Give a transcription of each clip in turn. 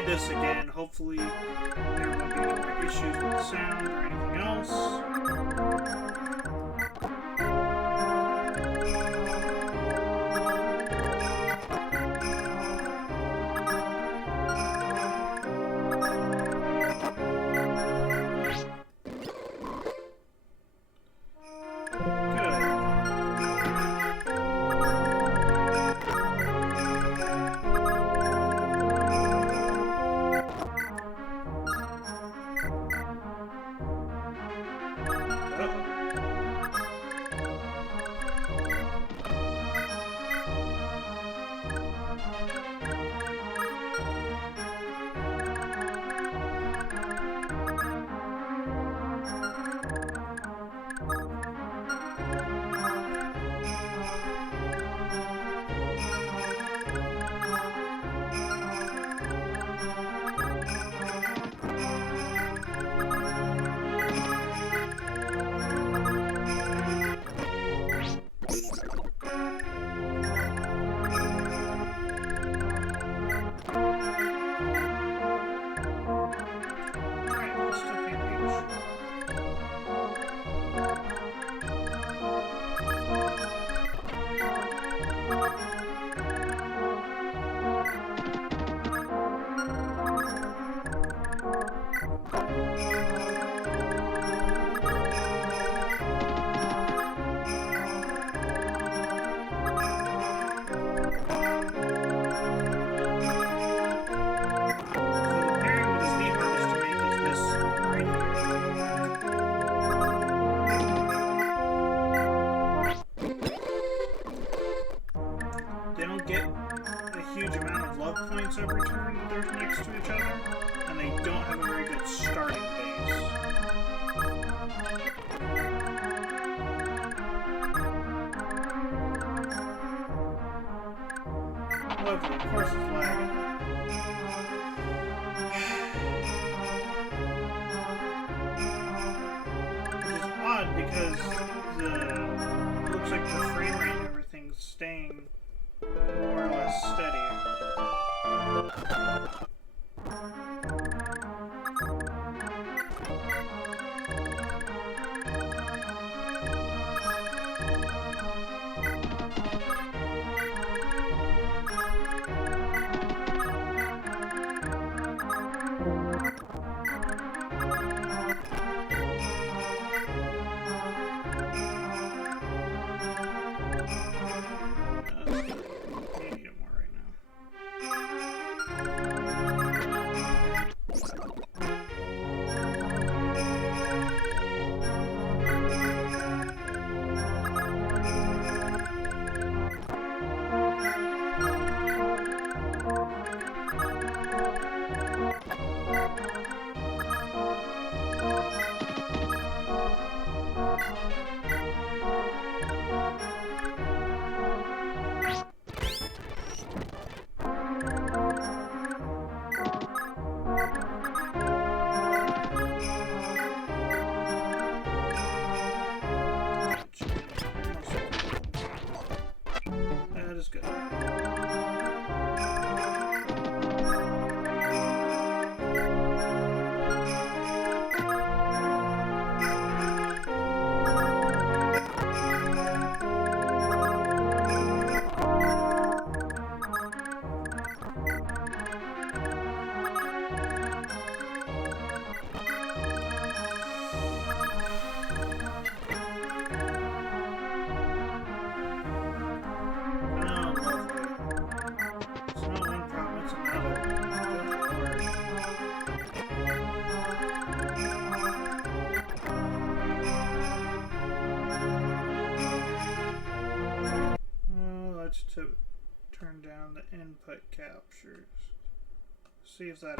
try this again. Hopefully there won't be any more issues with the sound or anything else. Every turn that they're next to each other, and they don't have a very good starting base. Lovely, of course it's lagging. Which is odd because it looks like the frame rate and everything's staying more or less steady. To turn down the input captures. See if that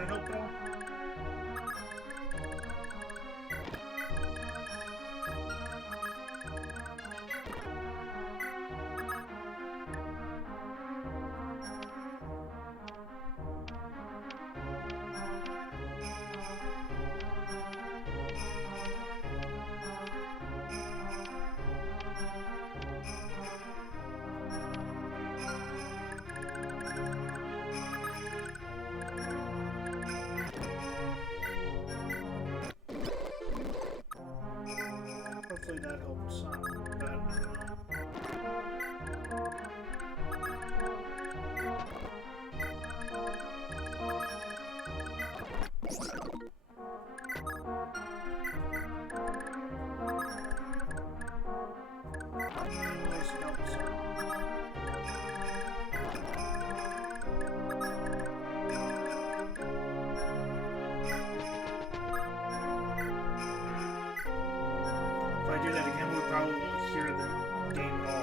that help at all? Hopefully that helped some, but I don't know. At least it helped some. If I do that again, we probably won't hear the game at all.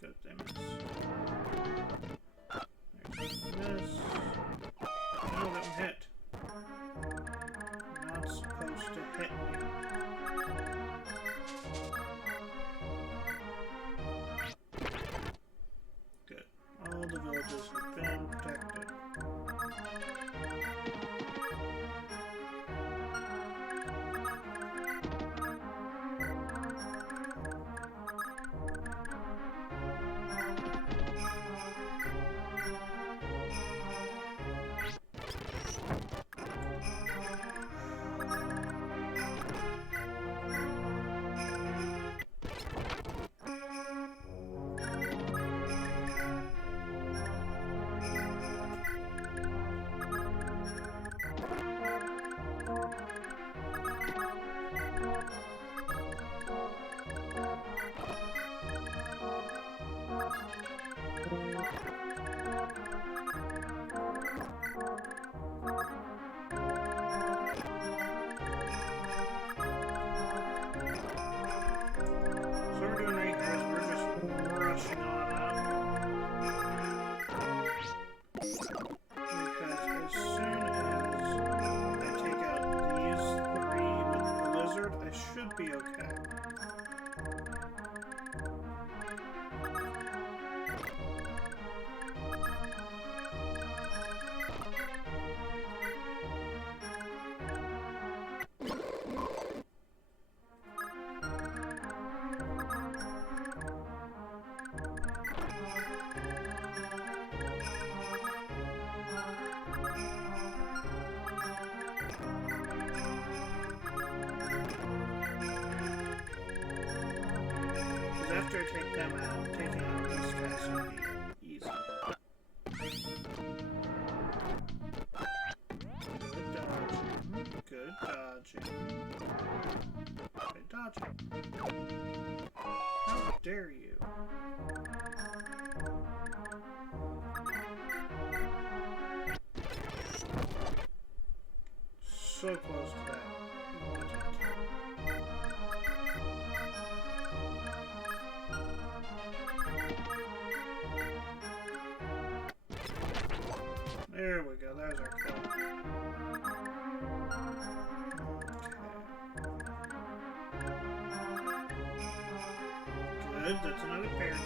Good, they miss. There's miss. No, that one hit. Not supposed to hit me. Good. All the villages have been protected. So what we're doing right here is we're just rushing on up. Because as soon as I take out these three with the Blizzard, I should be okay. After I take them out, taking out this guy's gonna be easy. Good dodging. Good dodging. Good dodging. How dare you? So close to that. There we go, there's our kill. Okay. Good, that's another pair done.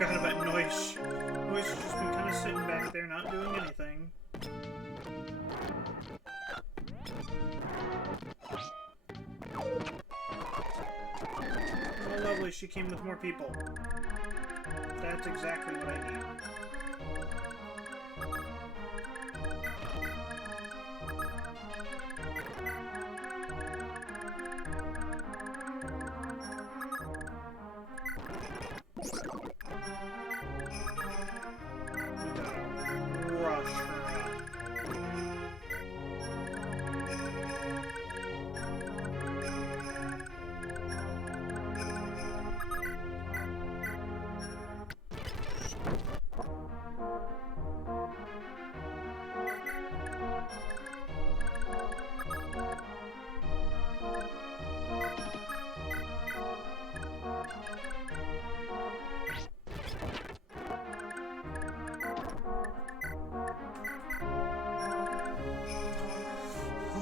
Forgot about Noish. Noish has just been kind of sitting back there, not doing anything. Oh, lovely, she came with more people. That's exactly what I need.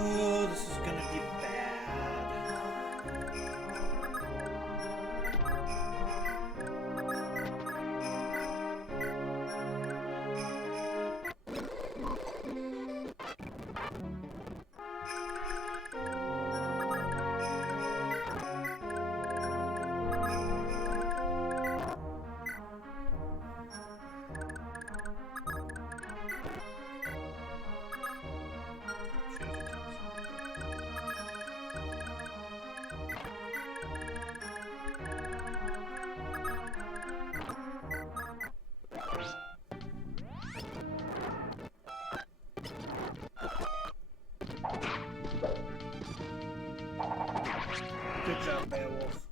Oh, this is gonna be Good job, Beowulf.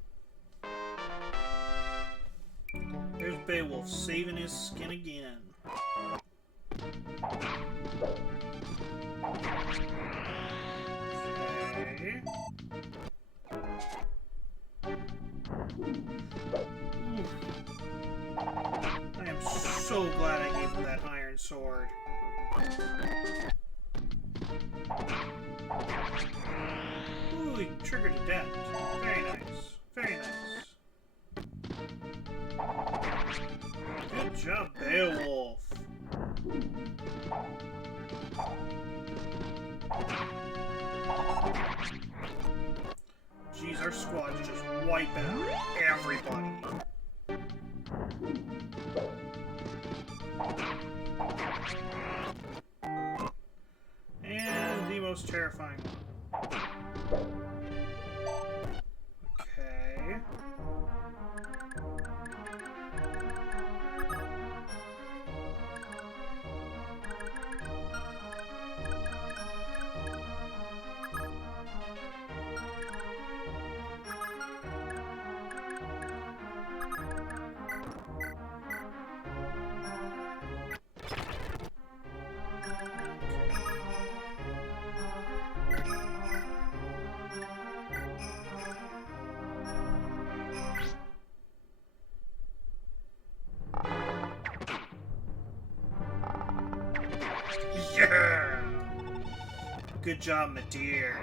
There's Beowulf saving his skin again. Okay. I am so glad I gave him that iron sword. Ooh, he triggered a death. Very nice. Very nice. Good job, Beowulf. Jeez, our squads just wipe out everybody. And the most terrifying one. Okay. Yeah! Good job, my dear.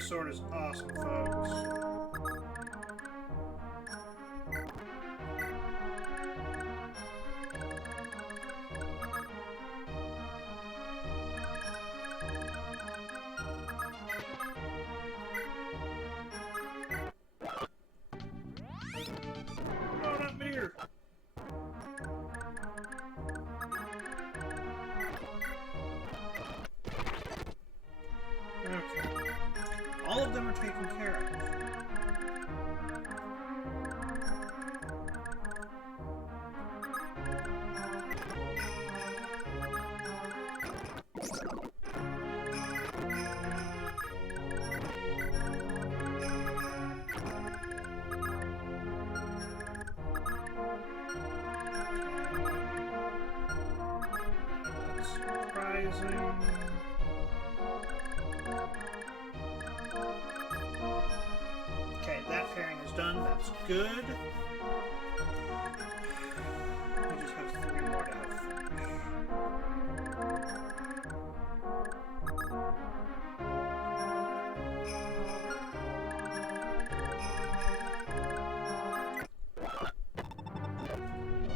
Sword is awesome, folks. No, not me here. Okay. All of them are taken care of. rising. Okay, that pairing is done. That's good. We just have 3 more to have finish.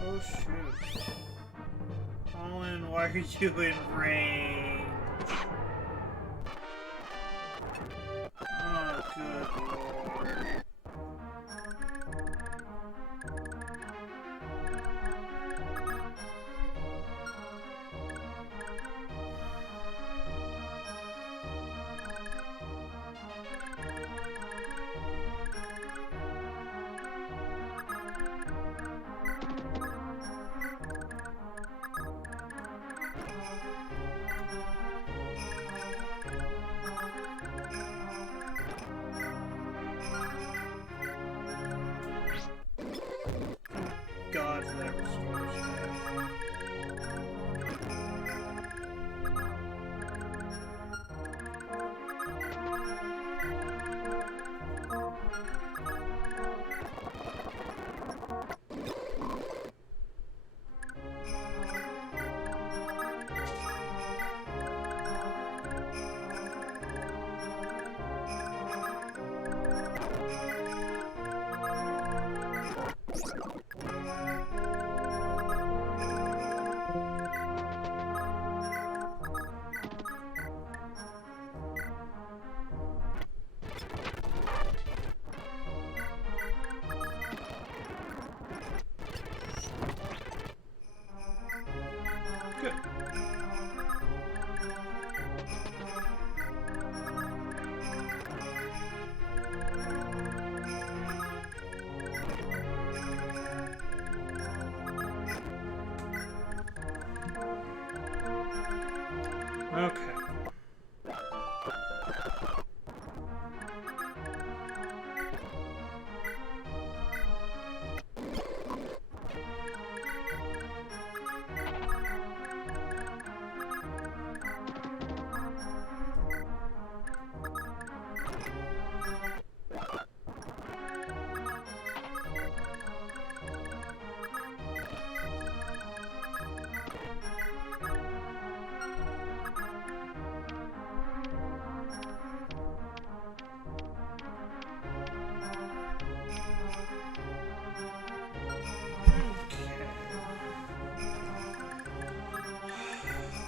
Oh shoot. Colin, why are you in range? Oh, good lord. God, that restores me. Good. Okay.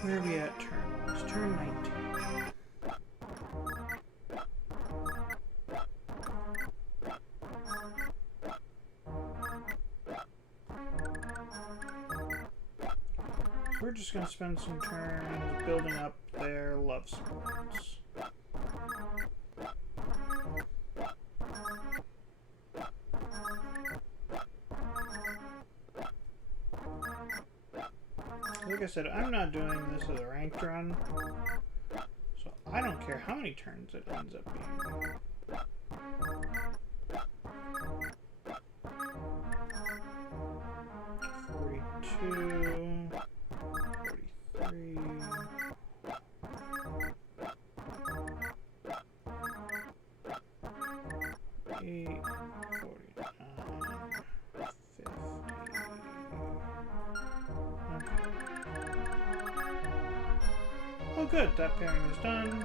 Where are we at turn? It's turn 19. So we're just going to spend some turns building up their love sports. Like I said, I'm not doing this as a ranked run, so I don't care how many turns it ends up being. Oh good, that pairing is done.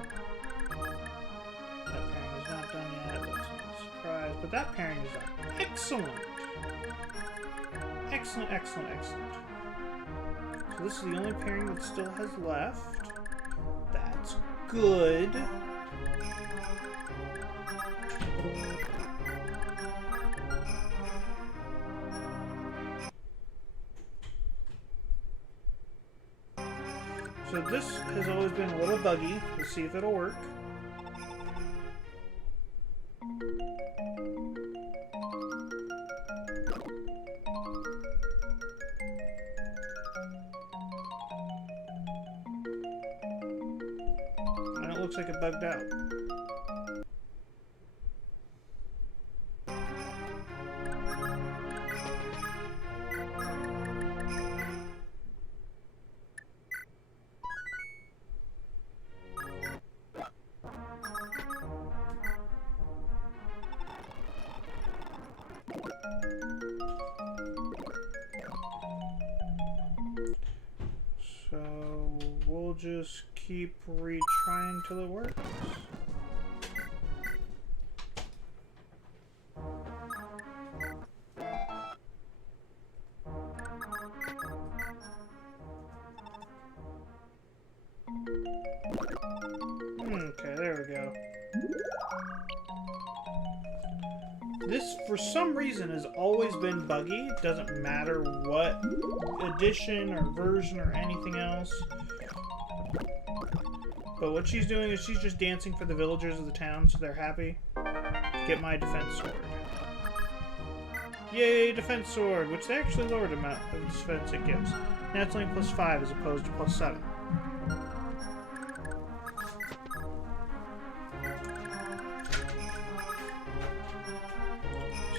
That pairing is not done yet, that's not a surprise, but that pairing is done. Excellent! Excellent, excellent, excellent. So this is the only pairing that still has left. That's good. So this has always been a little buggy. We'll see if it'll work. And it looks like it bugged out. just keep retrying till it works. Okay, there we go. This, for some reason, has always been buggy. It doesn't matter what edition or version or anything else. But what she's doing is she's just dancing for the villagers of the town so they're happy to get my defense sword. Yay, defense sword, which they actually lowered the amount of defense it gives. Now it's only +5 as opposed to +7.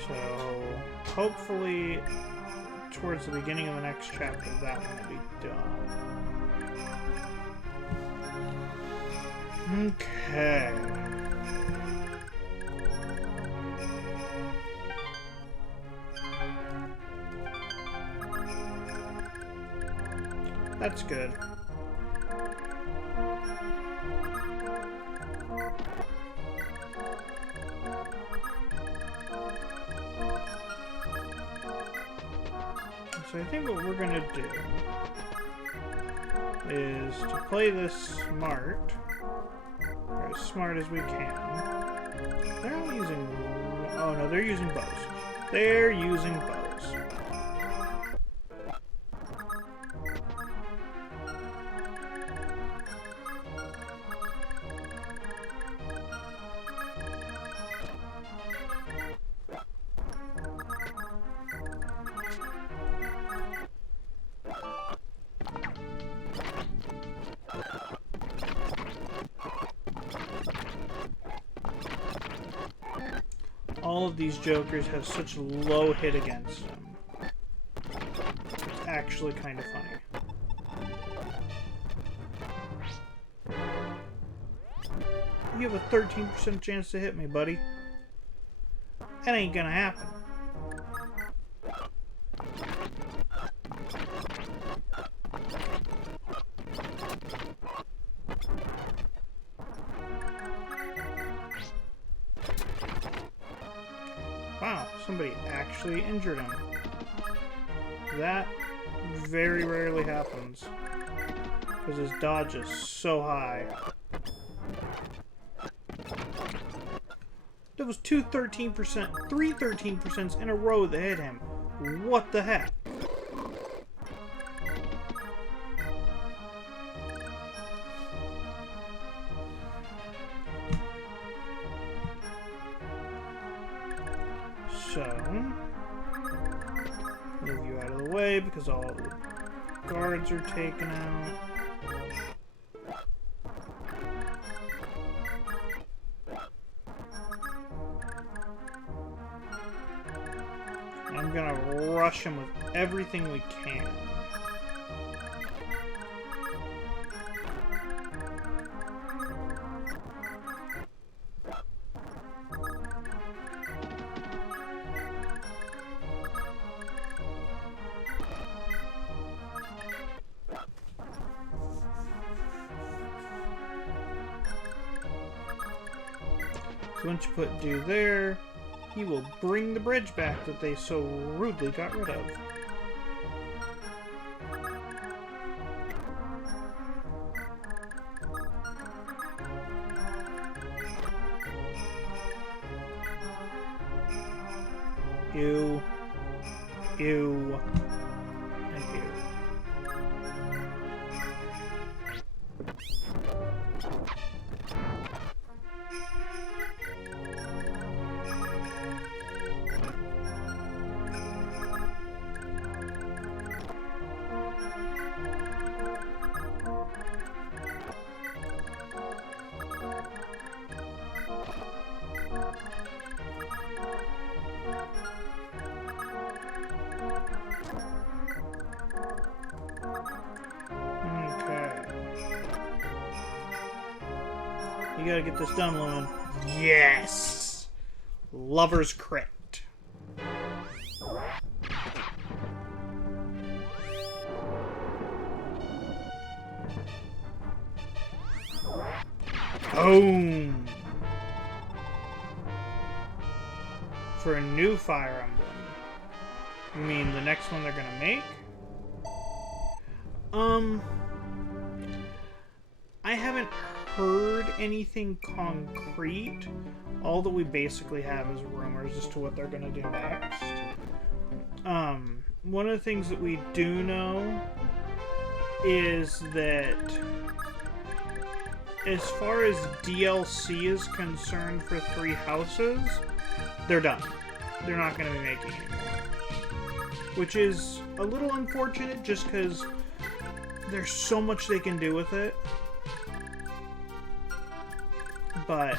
So, hopefully, towards the beginning of the next chapter, that one will be done. Okay. That's good. So I think what we're gonna do is to play this smart, or as smart as we can. They're not using... oh no, they're using bows. They're using bows. All of these jokers have such low hit against them. It's actually kind of funny. You have a 13% chance to hit me, buddy. That ain't gonna happen. Wow, somebody actually injured him. That very rarely happens. Because his dodge is so high. There was two 13%, three 13% in a row that hit him. What the heck? So, move you out of the way because all the guards are taken out. I'm gonna rush him with everything we can. So once you put dew there, he will bring the bridge back that they so rudely got rid of. Ew. Ew. And ew. You gotta get this done, Lowen. Yes! Lover's crit. Boom! For a new Fire Emblem. You mean the next one they're gonna make? I haven't heard anything concrete. All that we basically have is rumors as to what they're gonna do next. One of the things that we do know is that as far as DLC is concerned for Three Houses, they're done. They're not going to be making anymore. Which is a little unfortunate just because there's so much they can do with it. But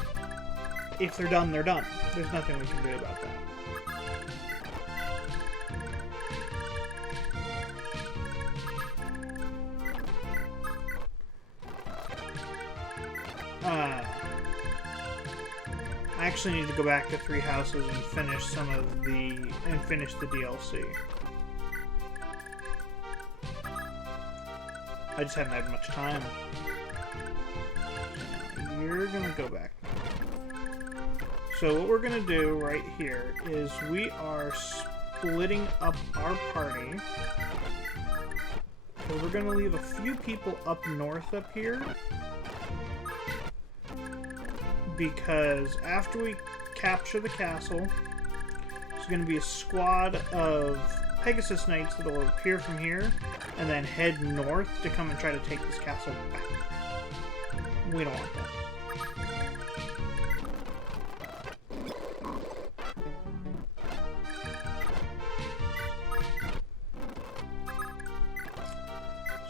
if they're done, they're done. There's nothing we can do about that. I actually need to go back to Three Houses and finish finish the DLC. I just haven't had much time. You're gonna go back. So what we're gonna do right here is we are splitting up our party. So we're gonna leave a few people up north up here. Because after we capture the castle, there's going to be a squad of Pegasus Knights that will appear from here and then head north to come and try to take this castle back. We don't want that.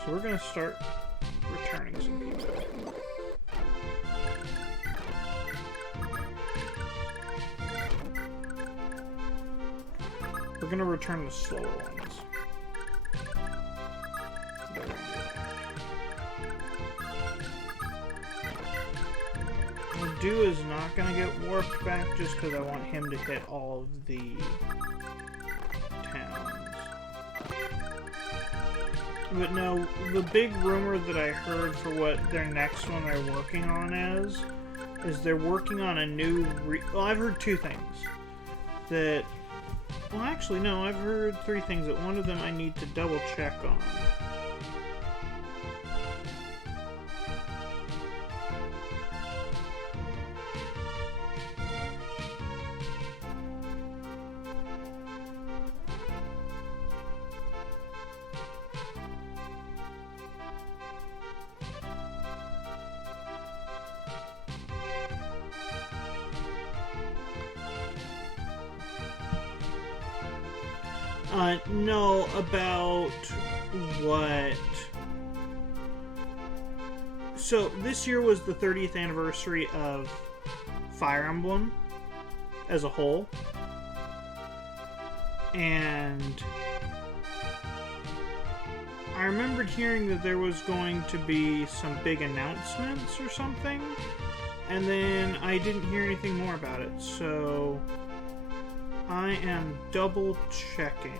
So we're going to start returning some people. We're going to return the slower ones. Dew is not going to get warped back just because I want him to hit all of the towns. But no, the big rumor that I heard for what their next one they're working on is they're working on a new... Well, I've heard two things. That... Well, actually, no, I've heard three things, that one of them I need to double check on. No, about what... So, this year was the 30th anniversary of Fire Emblem as a whole. And I remembered hearing that there was going to be some big announcements or something. And then I didn't hear anything more about it, so I am double checking.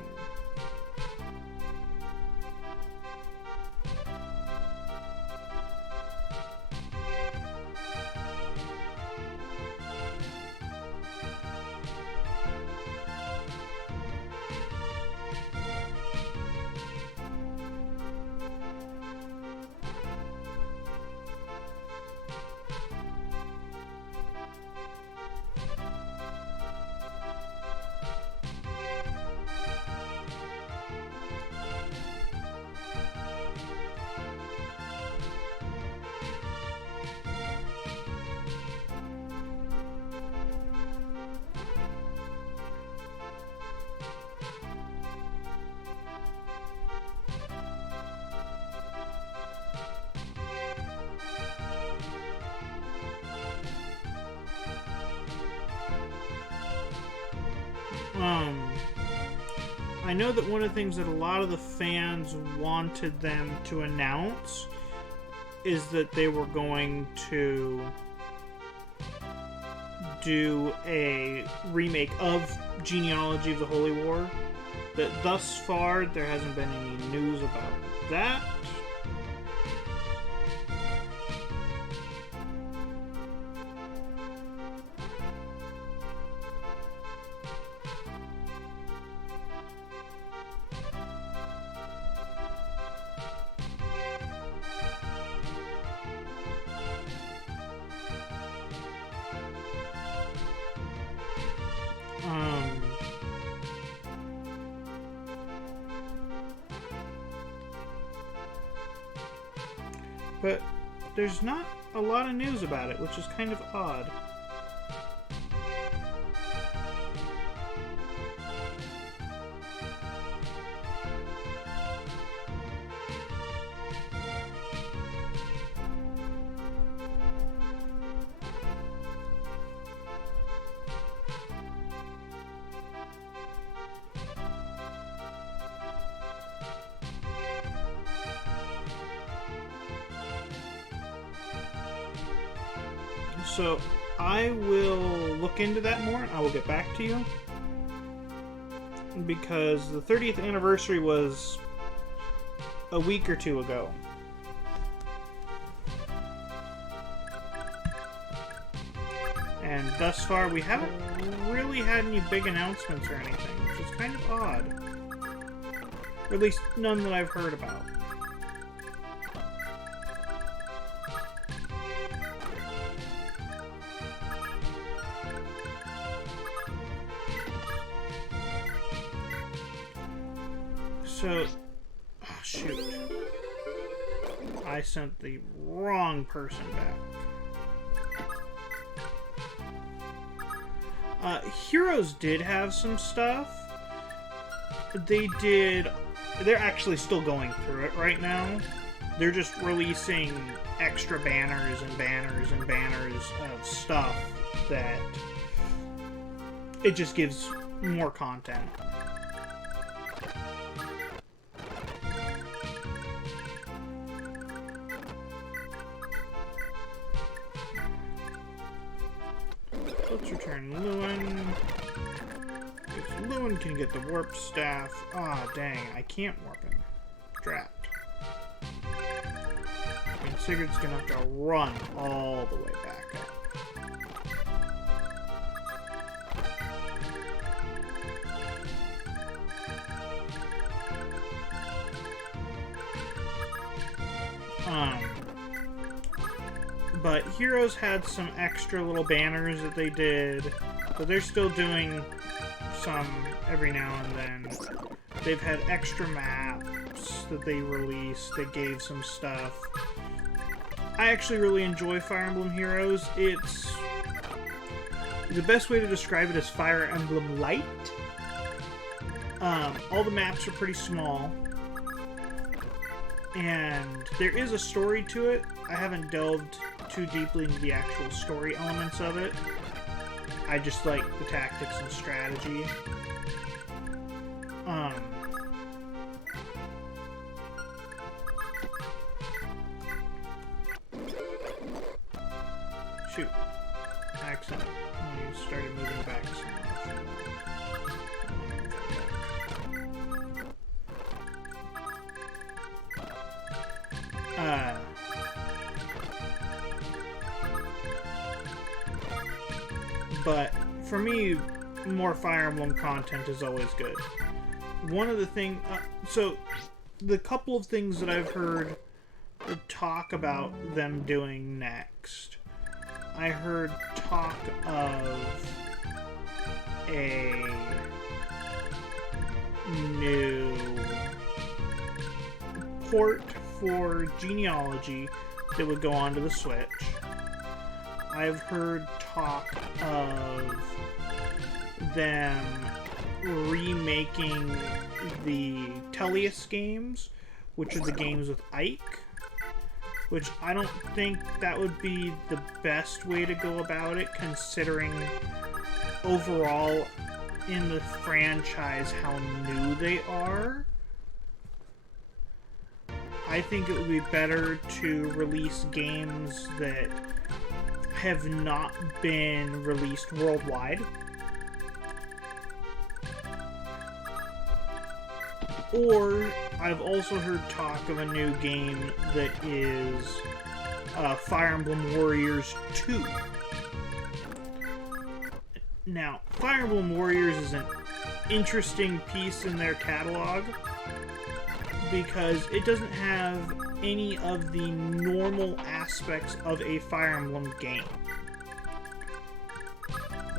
I know that one of the things that a lot of the fans wanted them to announce is that they were going to do a remake of Genealogy of the Holy War. But thus far, there hasn't been any news about that. But there's not a lot of news about it, which is kind of odd. So I will look into that more and I will get back to you. Because the 30th anniversary was a week or two ago. And thus far we haven't really had any big announcements or anything, which is kind of odd. Or at least none that I've heard about. So, oh shoot. I sent the wrong person back. Heroes did have some stuff. They're actually still going through it right now. They're just releasing extra banners and banners and banners of stuff that it just gives more content. Let's return Lewin. If Lewin can get the warp staff... Ah, dang, I can't warp him. Trapped. I mean, Sigurd's gonna have to run all the way back up. But Heroes had some extra little banners that they did, but they're still doing some every now and then. They've had extra maps that they released that gave some stuff. I actually really enjoy Fire Emblem Heroes. It's... the best way to describe it is Fire Emblem Light. All the maps are pretty small. And there is a story to it. I haven't delved too deeply into the actual story elements of it. I just like the tactics and strategy. Shoot. Accident. I started moving back some. But for me, more Fire Emblem content is always good. One of the things... so, the couple of things that I've heard talk about them doing next. I heard talk of a new port for Genealogy that would go onto the Switch. I've heard talk of them remaking the Tellius games, which are the games with Ike, which I don't think that would be the best way to go about it, considering overall in the franchise how new they are. I think it would be better to release games that have not been released worldwide. Or, I've also heard talk of a new game that is Fire Emblem Warriors 2. Now, Fire Emblem Warriors is an interesting piece in their catalog because it doesn't have any of the normal aspects of a Fire Emblem game.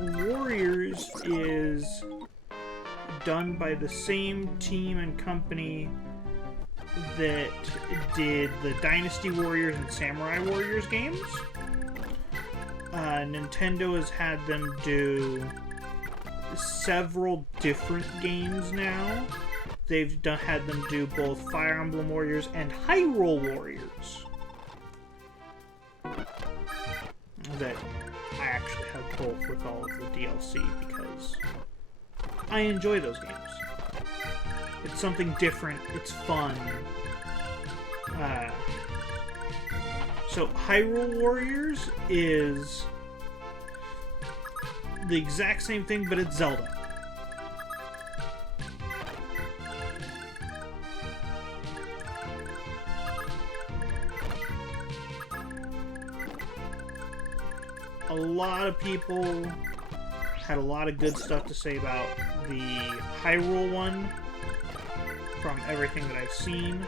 Warriors is done by the same team and company that did the Dynasty Warriors and Samurai Warriors games. Nintendo has had them do several different games now. They've had them do both Fire Emblem Warriors and Hyrule Warriors. That I actually have both with all of the DLC because I enjoy those games. It's something different. It's fun. So Hyrule Warriors is the exact same thing, but it's Zelda. A lot of people had a lot of good stuff to say about the Hyrule one from everything that I've seen.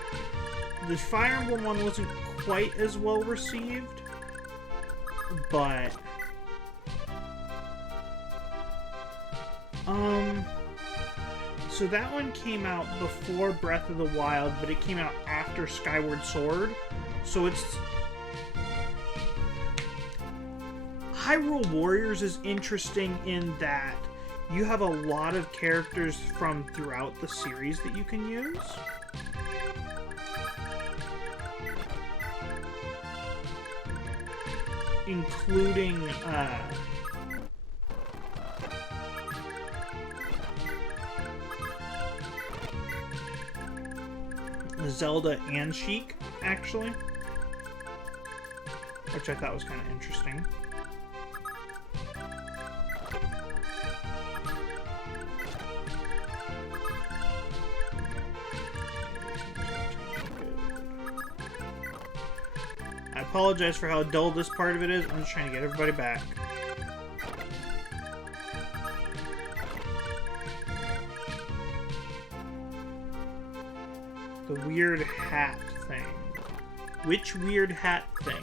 The Fire Emblem one wasn't quite as well received, but so that one came out before Breath of the Wild, but it came out after Skyward Sword. So it's Hyrule Warriors is interesting in that you have a lot of characters from throughout the series that you can use. Including Zelda and Sheik, actually, which I thought was kind of interesting. I apologize for how dull this part of it is. I'm just trying to get everybody back. The weird hat thing. Which weird hat thing?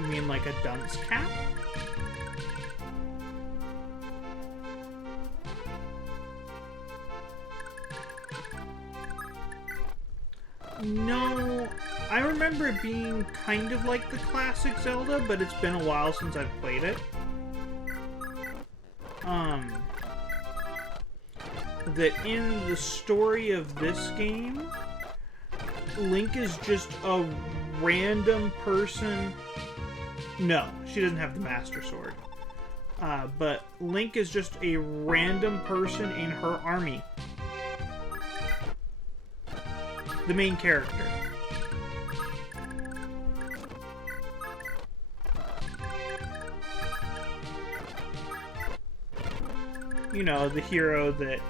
You mean like a dunce cap? No, I remember it being kind of like the classic Zelda, but it's been a while since I've played it. That in the story of this game, Link is just a random person. No, she doesn't have the Master Sword. But Link is just a random person in her army. The main character. You know, the hero that...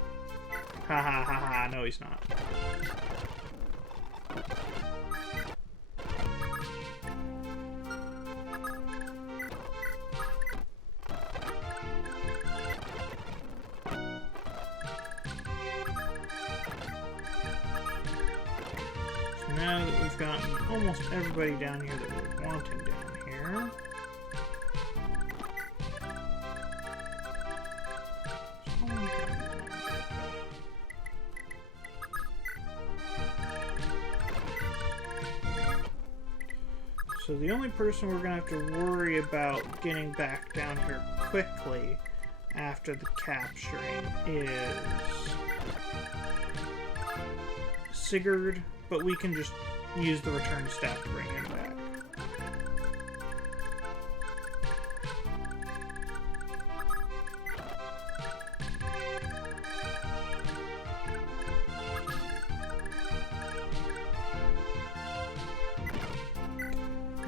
Ha ha ha ha, no he's not. Now that we've gotten almost everybody down here that we're wanting down here. So the only person we're going to have to worry about getting back down here quickly after the capturing is Sigurd, but we can just use the return staff to bring him back.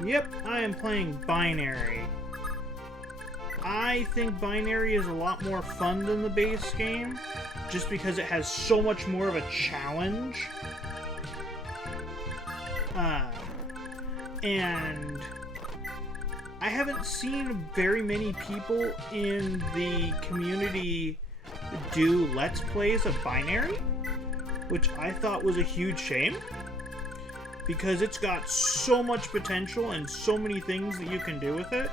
Yep, I am playing Binary. I think Binary is a lot more fun than the base game, just because it has so much more of a challenge. And I haven't seen very many people in the community do Let's Plays of Binary, which I thought was a huge shame. because it's got so much potential and so many things that you can do with it.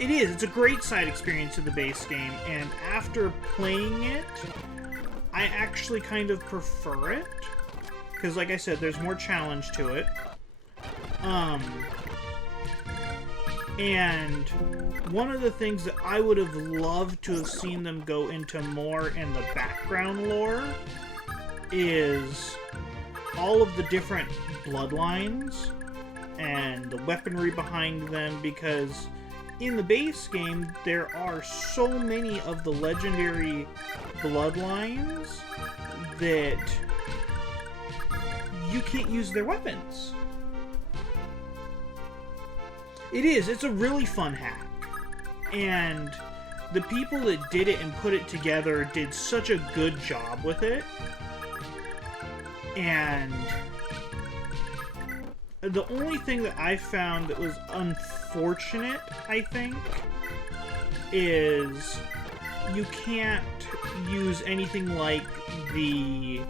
It is. It's a great side experience to the base game, and after playing it, I actually kind of prefer it. Because, like I said, there's more challenge to it. And one of the things that I would have loved to have seen them go into more in the background lore is all of the different bloodlines and the weaponry behind them, because in the base game there are so many of the legendary bloodlines that you can't use their weapons. It's a really fun hack. And the people that did it and put it together did such a good job with it. And the only thing that I found that was unfortunate, I think, is you can't use anything like the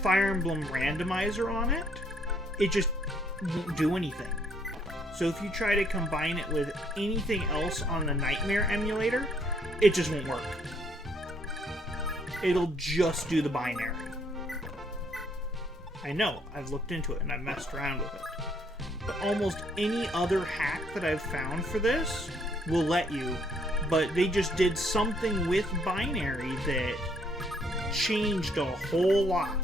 Fire Emblem randomizer on it. It just won't do anything. So if you try to combine it with anything else on the Nightmare emulator, it just won't work. It'll just do the binary. I know, I've looked into it and I've messed around with it. But almost any other hack that I've found for this will let you, but they just did something with binary that changed a whole lot.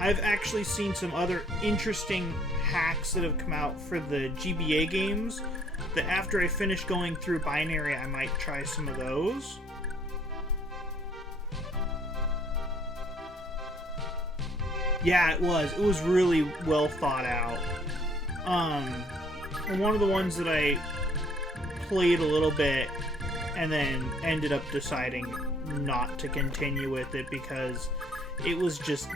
I've actually seen some other interesting hacks that have come out for the GBA games that after I finish going through binary, I might try some of those. Yeah, it was really well thought out. And one of the ones that I played a little bit and then ended up deciding not to continue with it because it was just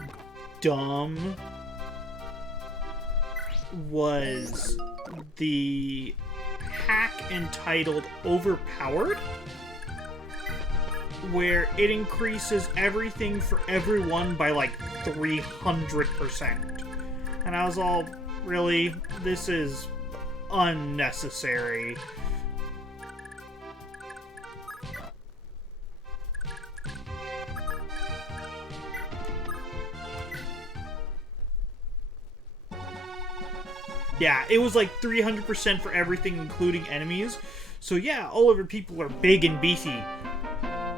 dumb, was the hack entitled Overpowered, where it increases everything for everyone by like 300%. And I was all, really? This is unnecessary. Yeah, it was like 300% for everything, including enemies. So yeah, all of your people are big and beefy.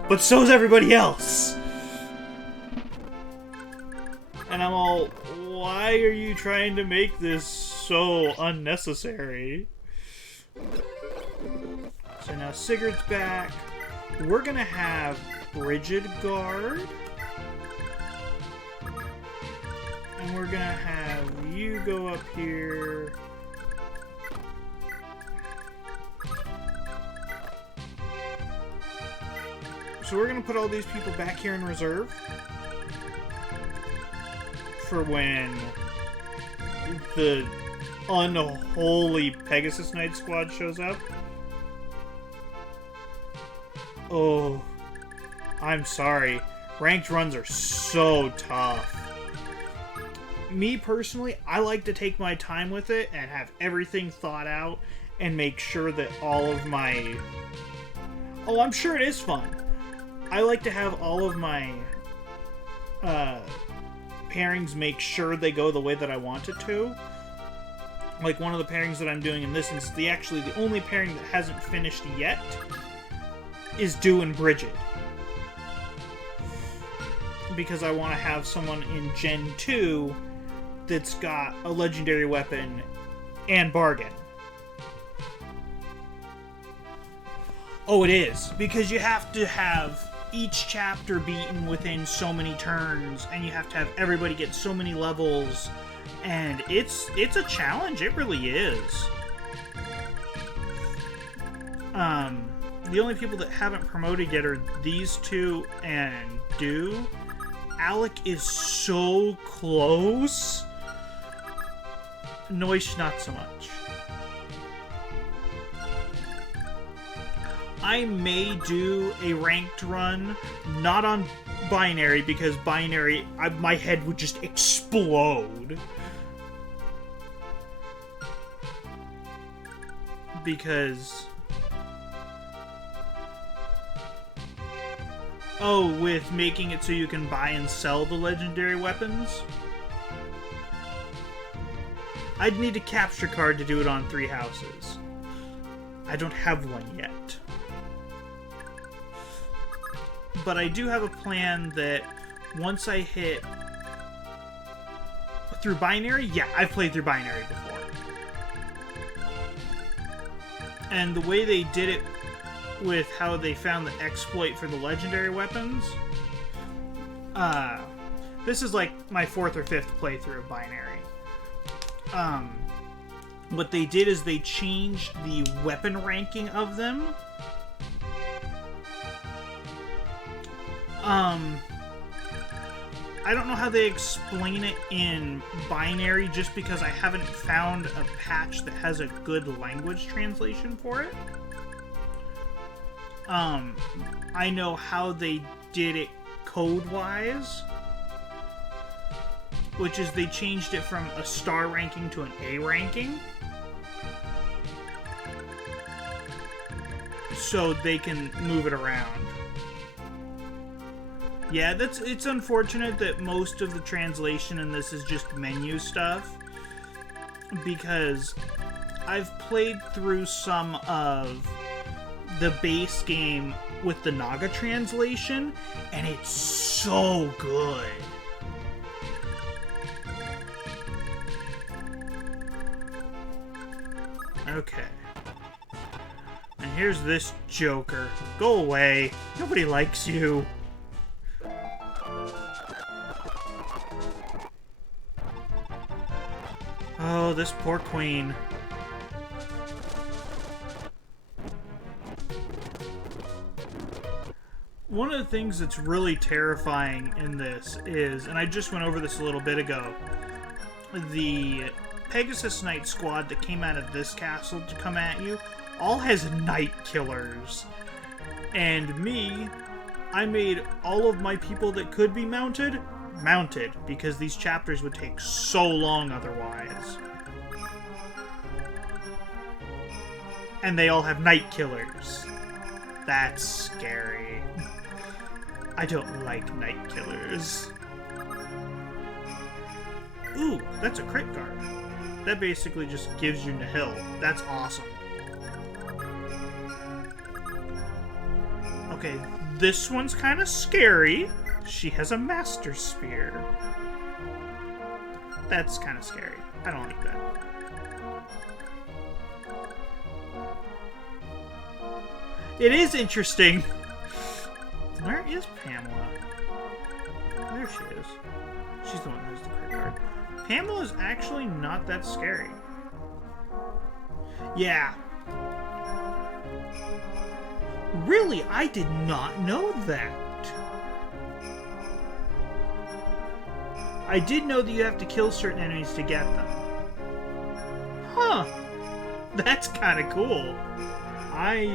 But so's everybody else! And I'm all, why are you trying to make this so unnecessary? So now Sigurd's back. We're gonna have Brigid guard. And we're gonna have you go up here. So we're gonna put all these people back here in reserve for when the unholy Pegasus Knight squad shows up. Oh, I'm sorry. Ranked runs are so tough. Me personally, I like to take my time with it and have everything thought out and make sure that all of my... Oh, I'm sure it is fun. I like to have all of my pairings make sure they go the way that I want it to. Like one of the pairings that I'm doing in this instance, the only pairing that hasn't finished yet is Dew and Brigid. Because I want to have someone in Gen 2 that's got a legendary weapon and bargain. Oh, it is. Because you have to have each chapter beaten within so many turns, and you have to have everybody get so many levels, and it's a challenge. It really is. The only people that haven't promoted yet are these two and Dew. Alec is so close. Noish, not so much. I may do a ranked run, not on Binary, because Binary, my head would just explode. Because... Oh, with making it so you can buy and sell the legendary weapons? I'd need a capture card to do it on 3 houses. I don't have one yet. But I do have a plan that once I hit... Through Binary? Yeah, I've played through Binary before. And the way they did it with how they found the exploit for the legendary weapons, this is like my 4th or 5th playthrough of Binary. What they did is they changed the weapon ranking of them. I don't know how they explain it in Binary, just because I haven't found a patch that has a good language translation for it. I know how they did it code-wise, which is they changed it from a star ranking to an A ranking, so they can move it around. Yeah, it's unfortunate that most of the translation in this is just menu stuff, because I've played through some of the base game with the Naga translation, and it's so good. Okay. And here's this joker. Go away. Nobody likes you. Oh, this poor queen. One of the things that's really terrifying in this is, and I just went over this a little bit ago, the Pegasus Knight squad that came out of this castle to come at you all has Night Killers. And me, I made all of my people that could be mounted, because these chapters would take so long otherwise. And they all have Night Killers. That's scary. I don't like Night Killers. Ooh, that's a crit card. That basically just gives you Nihil. That's awesome. Okay, this one's kind of scary. She has a Master Spear. That's kind of scary. I don't like that. It is interesting. Where is Pamela? There she is. She's the one who has the crit card. Pamela's actually not that scary. Yeah. Really? I did not know that. I did know that you have to kill certain enemies to get them. Huh. That's kind of cool. I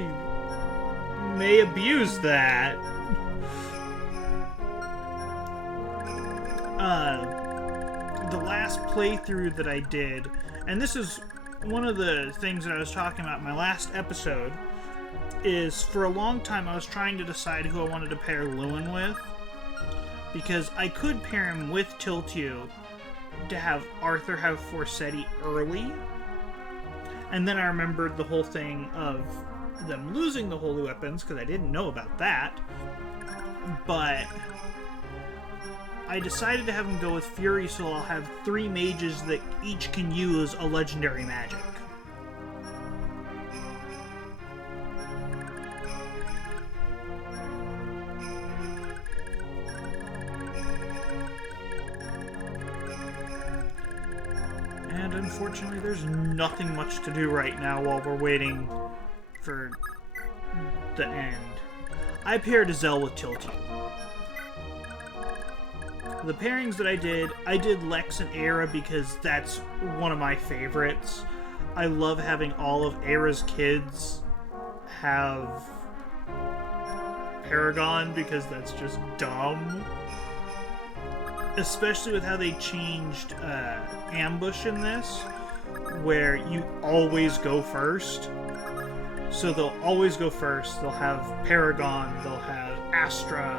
may abuse that. The last playthrough that I did, and this is one of the things that I was talking about in my last episode, is for a long time I was trying to decide who I wanted to pair Lewin with, because I could pair him with Tiltiu to have Arthur have Forsetti early, and then I remembered the whole thing of them losing the holy weapons, because I didn't know about that, but I decided to have him go with Fury, so I'll have 3 mages that each can use a legendary magic. And unfortunately, there's nothing much to do right now while we're waiting for the end. I paired Azel with Tilty. The pairings that I did Lex and Era because that's one of my favorites. I love having all of Era's kids have Paragon because that's just dumb. Especially with how they changed ambush in this, where you always go first. So they'll always go first. They'll have Paragon, they'll have Astra,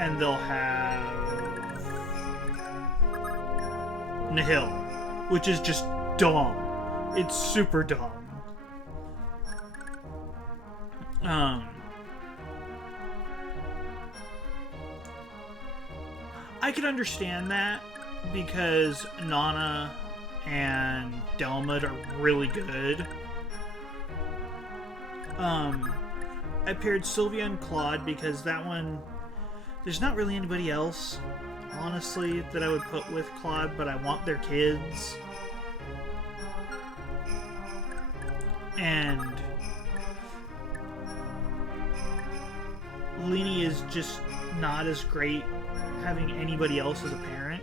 and they'll have Nihil, which is just dumb. It's super dumb. I could understand that because Nana and Delmud are really good. I paired Sylvia and Claude because that one, there's not really anybody else, honestly, that I would put with Claude, but I want their kids. And Lini is just not as great having anybody else as a parent.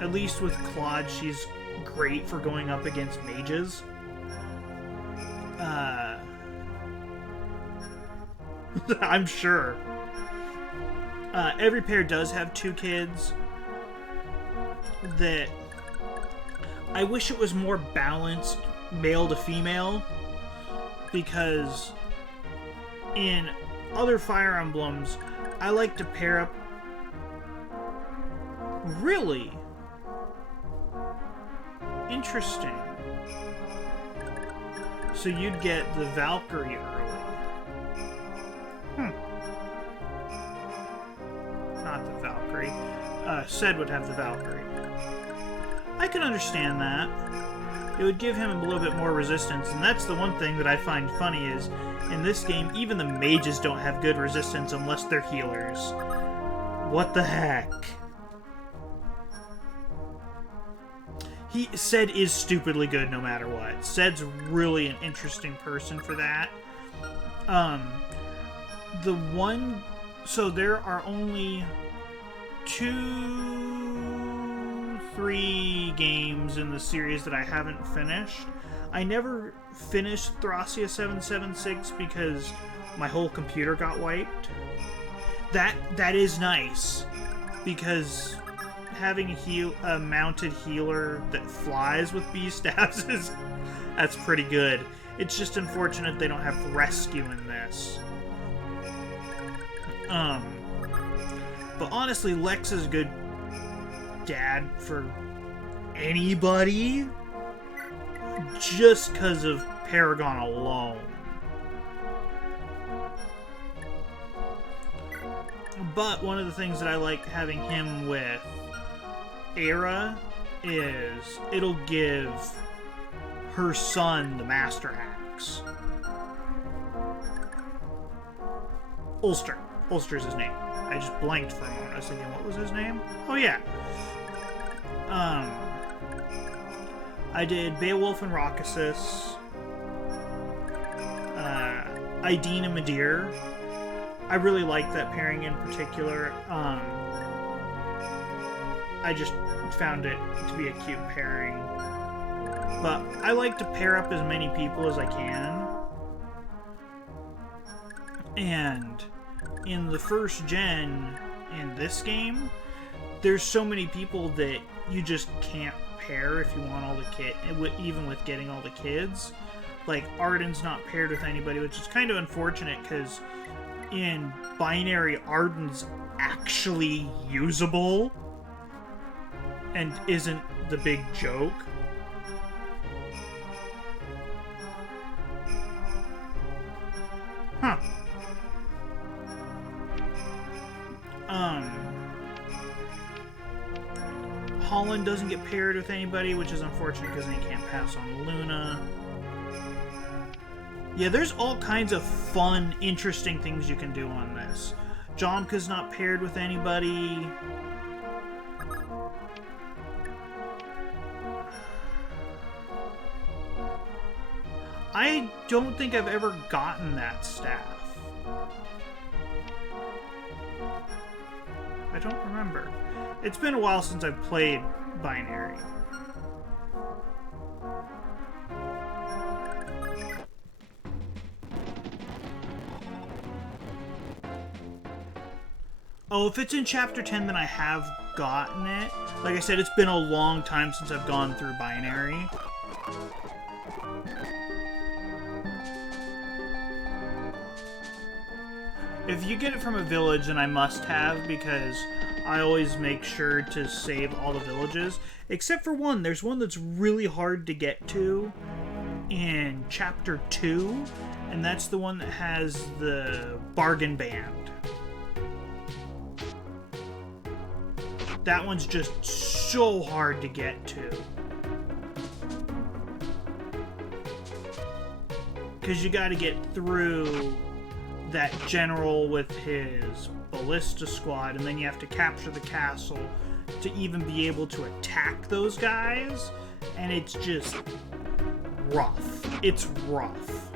At least with Claude, she's great for going up against mages. I'm sure. Every pair does have 2 kids. That I wish it was more balanced male to female, because in other Fire Emblems, I like to pair up. Really? Interesting. So you'd get the Valkyrie early. Not the Valkyrie. Ced would have the Valkyrie. I can understand that. It would give him a little bit more resistance, and that's the one thing that I find funny is, in this game, even the mages don't have good resistance unless they're healers. What the heck? Ced is stupidly good no matter what. Ced's really an interesting person for that. So there are only 2-3 games in the series that I haven't finished. I never finished Thracia 776 because my whole computer got wiped. That is nice, because having a mounted healer that flies with B staffs that's pretty good. It's just unfortunate they don't have rescue in this. But honestly, Lex is a good dad for anybody just because of Paragon alone. But one of the things that I like having him with Era is it'll give her son the Master Axe. Ulster's his name. I just blanked for a moment. I was thinking, what was his name? Oh, yeah. I did Beowulf and Rockassus. Ideen and Midir. I really like that pairing in particular. I just found it to be a cute pairing. But I like to pair up as many people as I can. And in the first gen, in this game, there's so many people that you just can't pair if you want all the kids, even with getting all the kids. Like, Arden's not paired with anybody, which is kind of unfortunate, because in Binary, Arden's actually usable and isn't the big joke. Huh. Holland doesn't get paired with anybody, which is unfortunate because he can't pass on Luna. Yeah, there's all kinds of fun, interesting things you can do on this. Jomka's not paired with anybody. I don't think I've ever gotten that staff. I don't remember. It's been a while since I've played Binary. Oh, if it's in Chapter 10, then I have gotten it. Like I said, it's been a long time since I've gone through Binary. If you get it from a village, then I must have, because I always make sure to save all the villages. Except for one. There's one that's really hard to get to in Chapter 2, and that's the one that has the bargain band. That one's just so hard to get to. Because you gotta get through that general with his ballista squad, and then you have to capture the castle to even be able to attack those guys, and it's just rough. It's rough.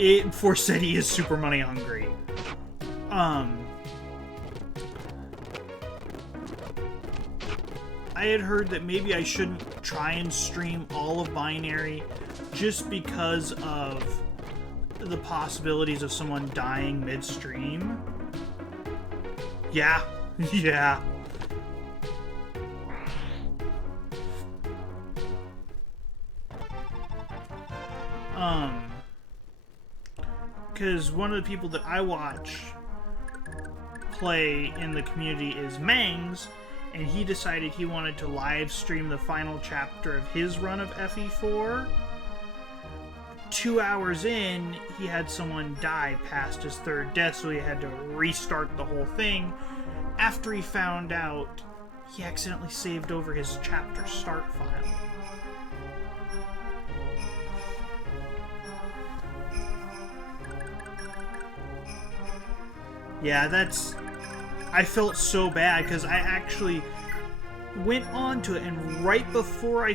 Forseti is super money hungry. I had heard that maybe I shouldn't try and stream all of Binary just because of the possibilities of someone dying midstream. Yeah. Yeah. Because one of the people that I watch play in the community is Mangs, and he decided he wanted to live stream the final chapter of his run of FE4. 2 hours in, he had someone die past his third death, so he had to restart the whole thing. After he found out, he accidentally saved over his chapter start file. Yeah, that's... I felt so bad, because I actually went on to it, and right before I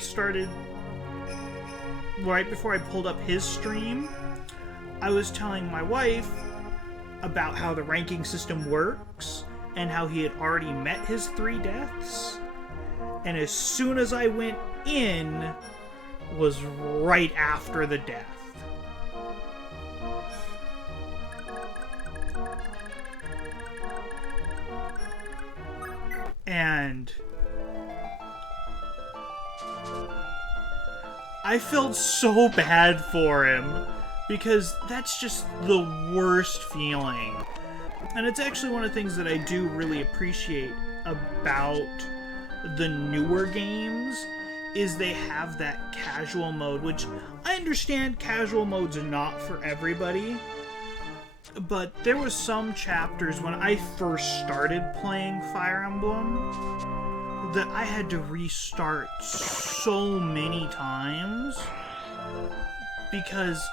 pulled up his stream, I was telling my wife about how the ranking system works, and how he had already met his 3 deaths. And as soon as I went in, was right after the death. And I felt so bad for him, because that's just the worst feeling. And it's actually one of the things that I do really appreciate about the newer games, is they have that casual mode, which I understand casual mode's not for everybody. But there was some chapters when I first started playing Fire Emblem that I had to restart so many times because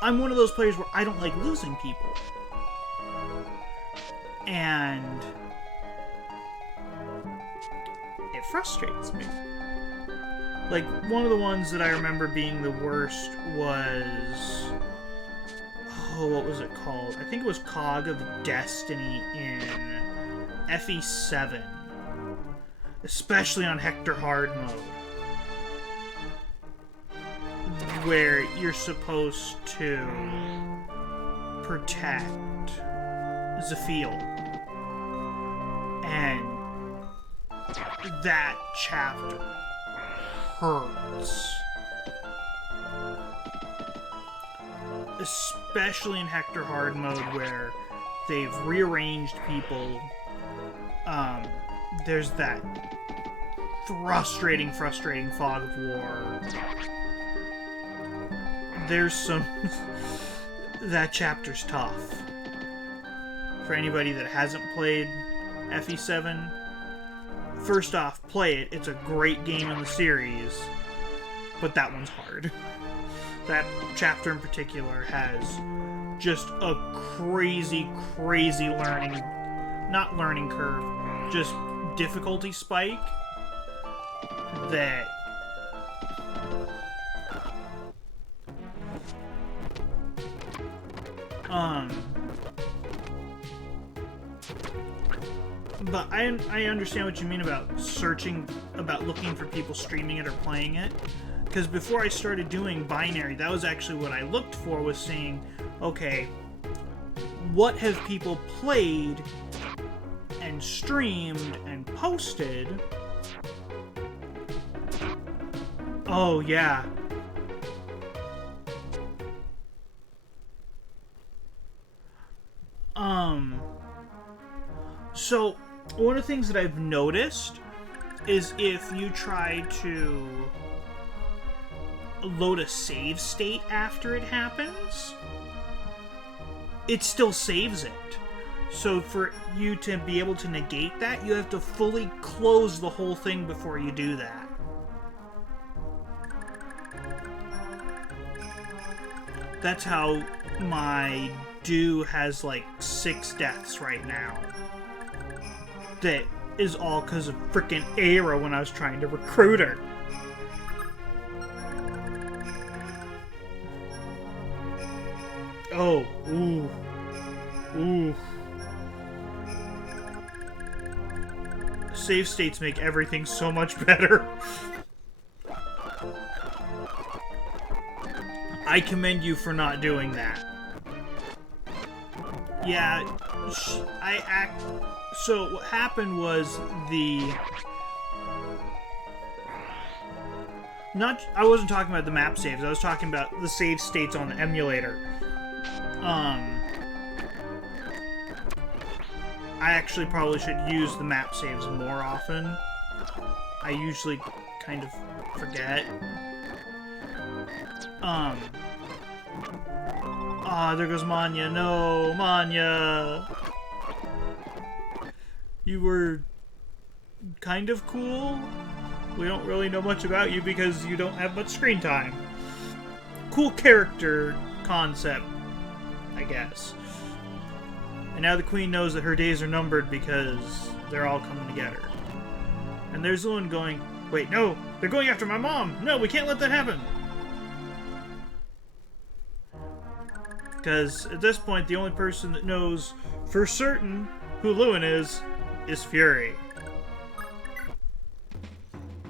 I'm one of those players where I don't like losing people. And it frustrates me. Like, one of the ones that I remember being the worst was... Oh, what was it called? I think it was Cog of Destiny in FE7. Especially on Hector Hard mode. Where you're supposed to protect Zephiel. And that chapter hurts. Especially in Hector Hard mode, where they've rearranged people. There's that frustrating fog of war. There's some... that chapter's tough. For anybody that hasn't played FE7, first off, play it. It's a great game in the series, but that one's hard. That chapter in particular has just a crazy not learning curve, just difficulty spike that but I understand what you mean about searching about looking for people streaming it or playing it. Because before I started doing Binary, that was actually what I looked for, was seeing, okay, what have people played and streamed and posted? Oh, yeah. So, one of the things that I've noticed is if you try to load a save state after it happens, it still saves it. So for you to be able to negate that, you have to fully close the whole thing before you do that. That's how my do has like 6 deaths right now. That is all because of frickin' Aira when I was trying to recruit her. Oh, ooh. Ooh. Save states make everything so much better. I commend you for not doing that. Yeah, so what happened was I wasn't talking about the map saves, I was talking about the save states on the emulator. I actually probably should use the map saves more often. I usually kind of forget. There goes Manya. No, Manya! You were kind of cool. We don't really know much about you because you don't have much screen time. Cool character concept, I guess. And now the queen knows that her days are numbered because they're all coming to get her. And there's the one going, wait, no, they're going after my mom. No, we can't let that happen. Because at this point, the only person that knows for certain who Lewin is Fury.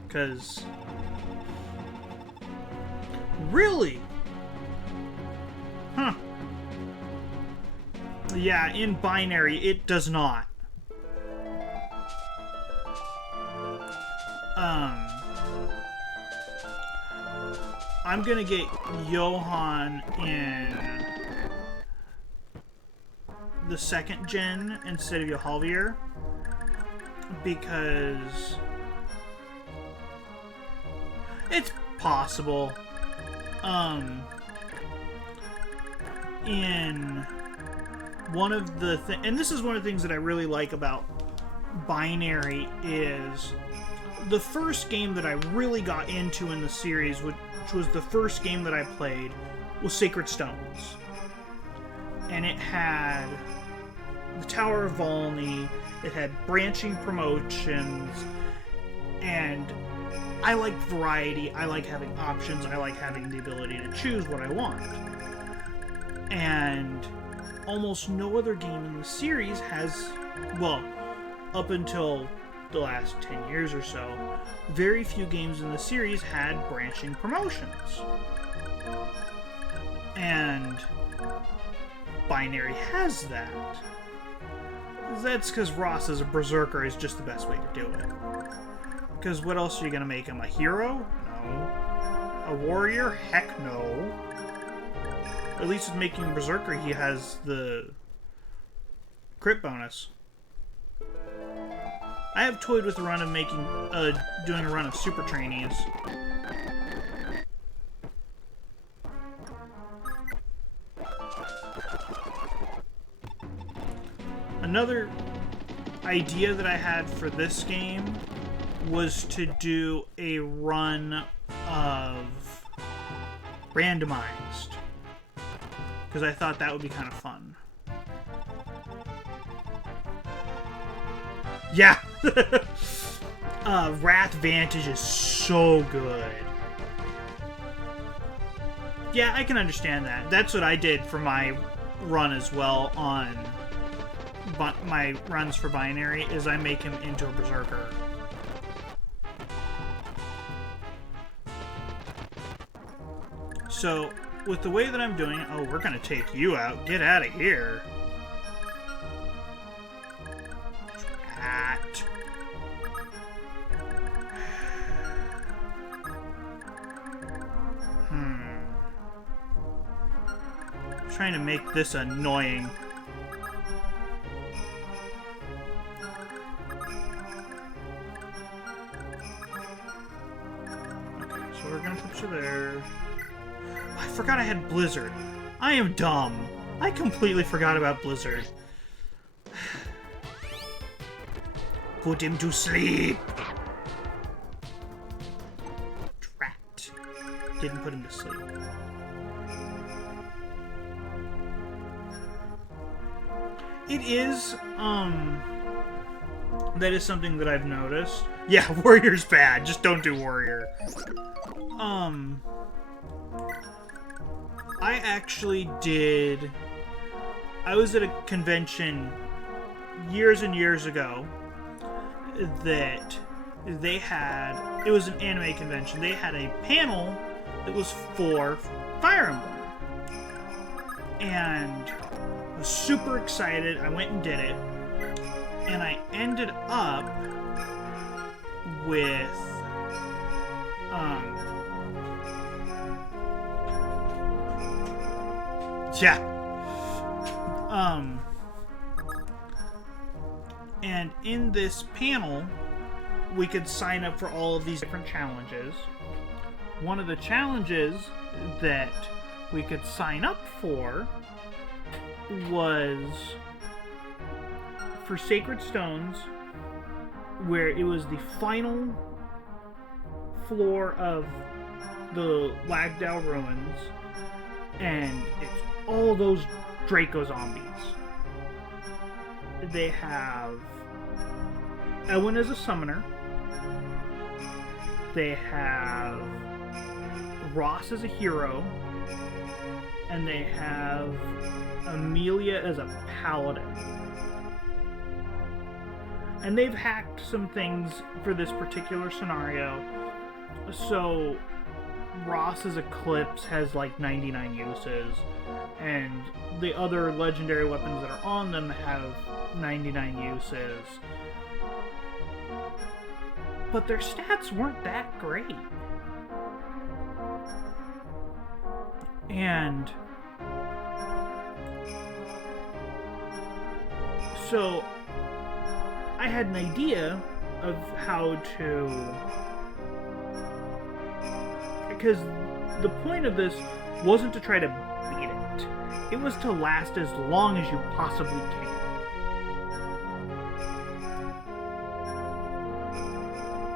Because... Really? Huh. Yeah, in Binary, it does not. I'm gonna get Johan in the 2nd gen instead of Yohalvir because it's possible. In one of the and this is one of the things that I really like about Binary is the first game that I really got into in the series, which was the first game that I played, was Sacred Stones. And it had the Tower of Volney, it had branching promotions, and I like variety, I like having options, I like having the ability to choose what I want. And almost no other game in the series has, well, up until the last 10 years or so, very few games in the series had branching promotions. And Binary has that. That's because Ross as a berserker is just the best way to do it. Because what else are you going to make him? A hero? No. A warrior? Heck no. At least with making him berserker, he has the crit bonus. I have toyed with the run of doing a run of super trainees. Another idea that I had for this game was to do a run of randomized, because I thought that would be kind of fun. Yeah! Wrath Vantage is so good. Yeah, I can understand that. That's what I did for my run as well on my runs for Binary, is I make him into a berserker. So, with the way that I'm doing it... Oh, we're gonna take you out. Get out of here. Drat. Trying to make this annoying. Okay, so we're gonna put you there. I forgot I had Blizzard. I am dumb. I completely forgot about Blizzard. Put him to sleep. Drat. Didn't put him to sleep. It is, that is something that I've noticed. Yeah, Warrior's bad. Just don't do Warrior. I actually did... I was at a convention years and years ago that they had... It was an anime convention. They had a panel that was for Fire Emblem. And... I was super excited. I went and did it. And I ended up with and in this panel we could sign up for all of these different challenges. One of the challenges that we could sign up for was for Sacred Stones, where it was the final floor of the Lagdao ruins, and it's all those Draco zombies. They have Ewan as a summoner. They have Ross as a hero, and they have Amelia as a paladin. And they've hacked some things for this particular scenario. So Ross's Eclipse has like 99 uses, and the other legendary weapons that are on them have 99 uses. But their stats weren't that great. And so I had an idea of how to... Because the point of this wasn't to try to beat it. It was to last as long as you possibly can.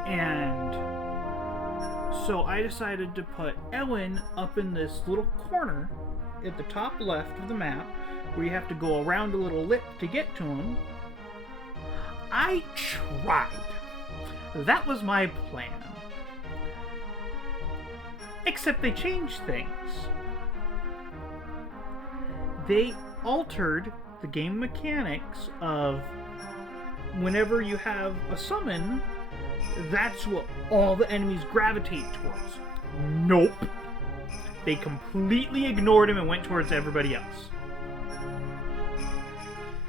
And so I decided to put Ewan up in this little corner at the top left of the map, where you have to go around a little lip to get to him. I tried. That was my plan. Except they changed things. They altered the game mechanics of whenever you have a summon, that's what all the enemies gravitate towards. Nope. They completely ignored him and went towards everybody else.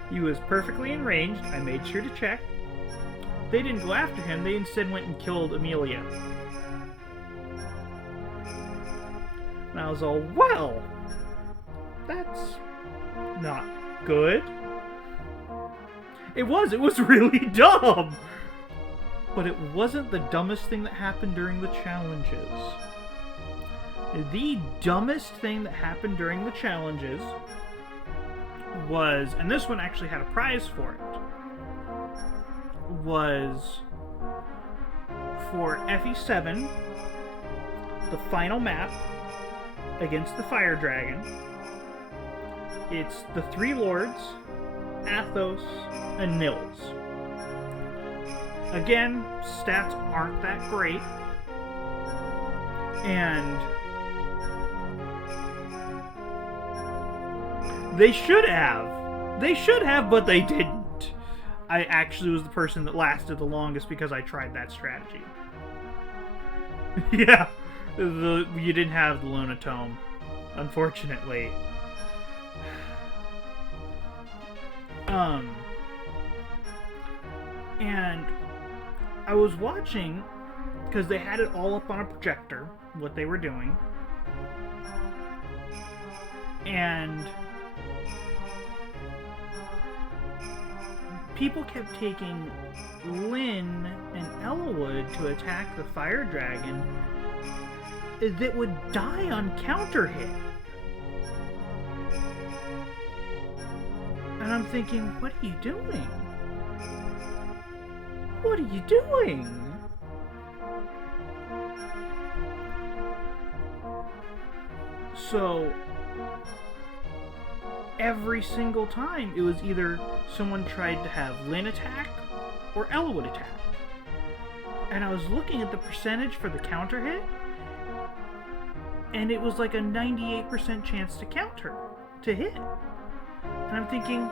He was perfectly in range. I made sure to check. They didn't go after him. They instead went and killed Amelia. And I was all, well, that's not good. It was really dumb. But it wasn't the dumbest thing that happened during the challenges. The dumbest thing that happened during the challenges was, and this one actually had a prize for it, was for FE7, the final map against the Fire Dragon. It's the Three Lords, Athos, and Nils. Again, stats aren't that great, and they should have, but they didn't. I actually was the person that lasted the longest because I tried that strategy. Yeah, you didn't have the Lunatome. unfortunately. And I was watching, because they had it all up on a projector, what they were doing. And people kept taking Lynn and Elwood to attack the fire dragon that would die on counter hit. And I'm thinking, what are you doing? What are you doing? So, every single time, it was either someone tried to have Lynn attack or Elwood attack. And I was looking at the percentage for the counter hit, and it was like a 98% chance to hit. And I'm thinking,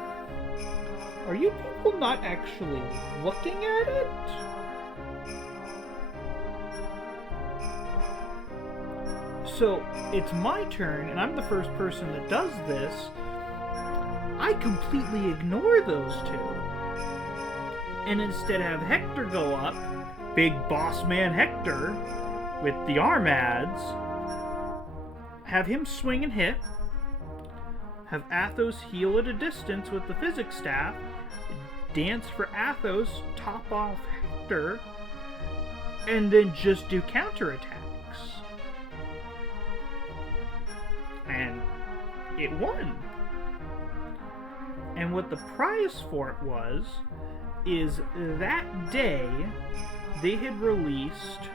are you people not actually looking at it? So, it's my turn, and I'm the first person that does this. I completely ignore those two. And instead have Hector go up, big boss man Hector, with the arm adds, have him swing and hit, have Athos heal at a distance with the physics staff, dance for Athos, top off Hector, and then just do counterattacks. And it won. And what the prize for it was, is that day they had released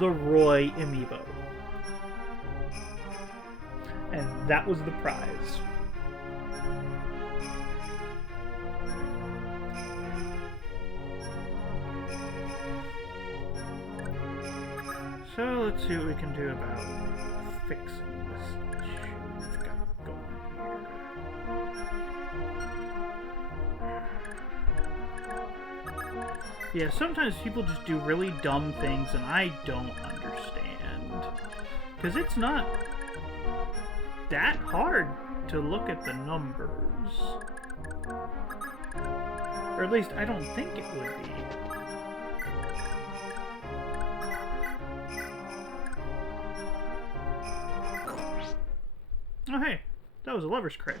the Roy amiibo. And that was the prize. So let's see what we can do about fixing this issue we've got going here. Yeah, sometimes people just do really dumb things and I don't understand. Because it's not that hard to look at the numbers. Or at least I don't think it would be. Oh hey, that was a lover's crit.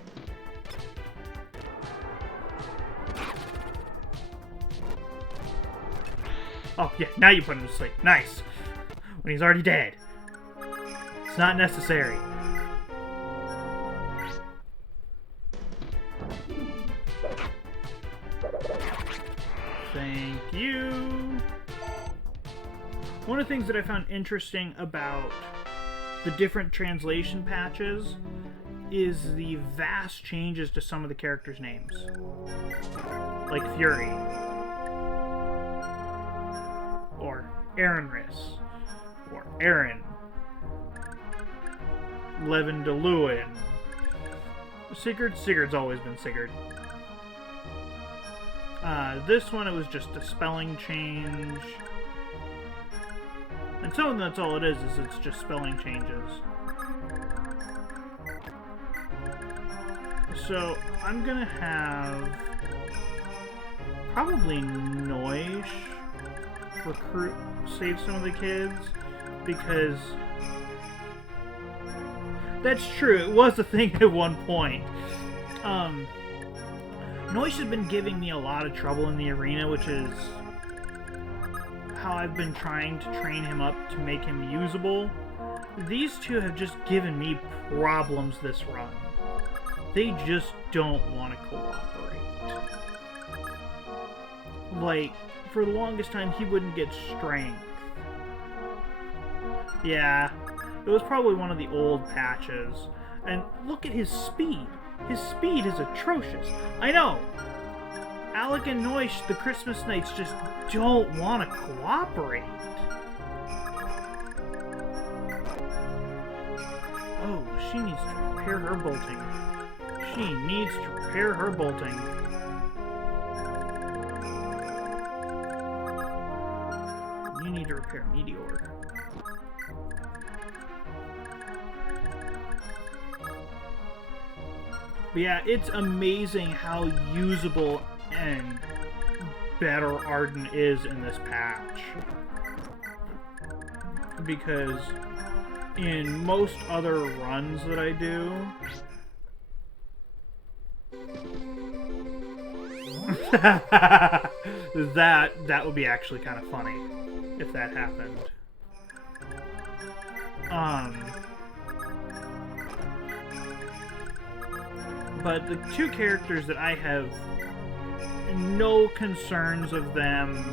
Oh yeah, now you put him to sleep. Nice. When he's already dead. It's not necessary. Thank you. One of the things that I found interesting about the different translation patches is the vast changes to some of the characters' names. Like Fury. Or Aaronris. Or Aaron. Levin DeLuin. Sigurd's always been Sigurd. This one, it was just a spelling change. And some of them, that's all it is it's just spelling changes. So, I'm gonna have probably Noish save some of the kids, because that's true, it was a thing at one point. Noish has been giving me a lot of trouble in the arena, which is how I've been trying to train him up to make him usable. These two have just given me problems this run. They just don't want to cooperate. Like, for the longest time, he wouldn't get strength. Yeah, it was probably one of the old patches. And look at his speed. His speed is atrocious. I know. Alec and Noish, the Christmas Knights, just don't want to cooperate. Oh, she needs to repair her bolting. She needs to repair her bolting. You need to repair Meteor. But yeah, it's amazing how usable and better Arden is in this patch. Because in most other runs that I do, that would be actually kind of funny if that happened. But the two characters that I have no concerns of them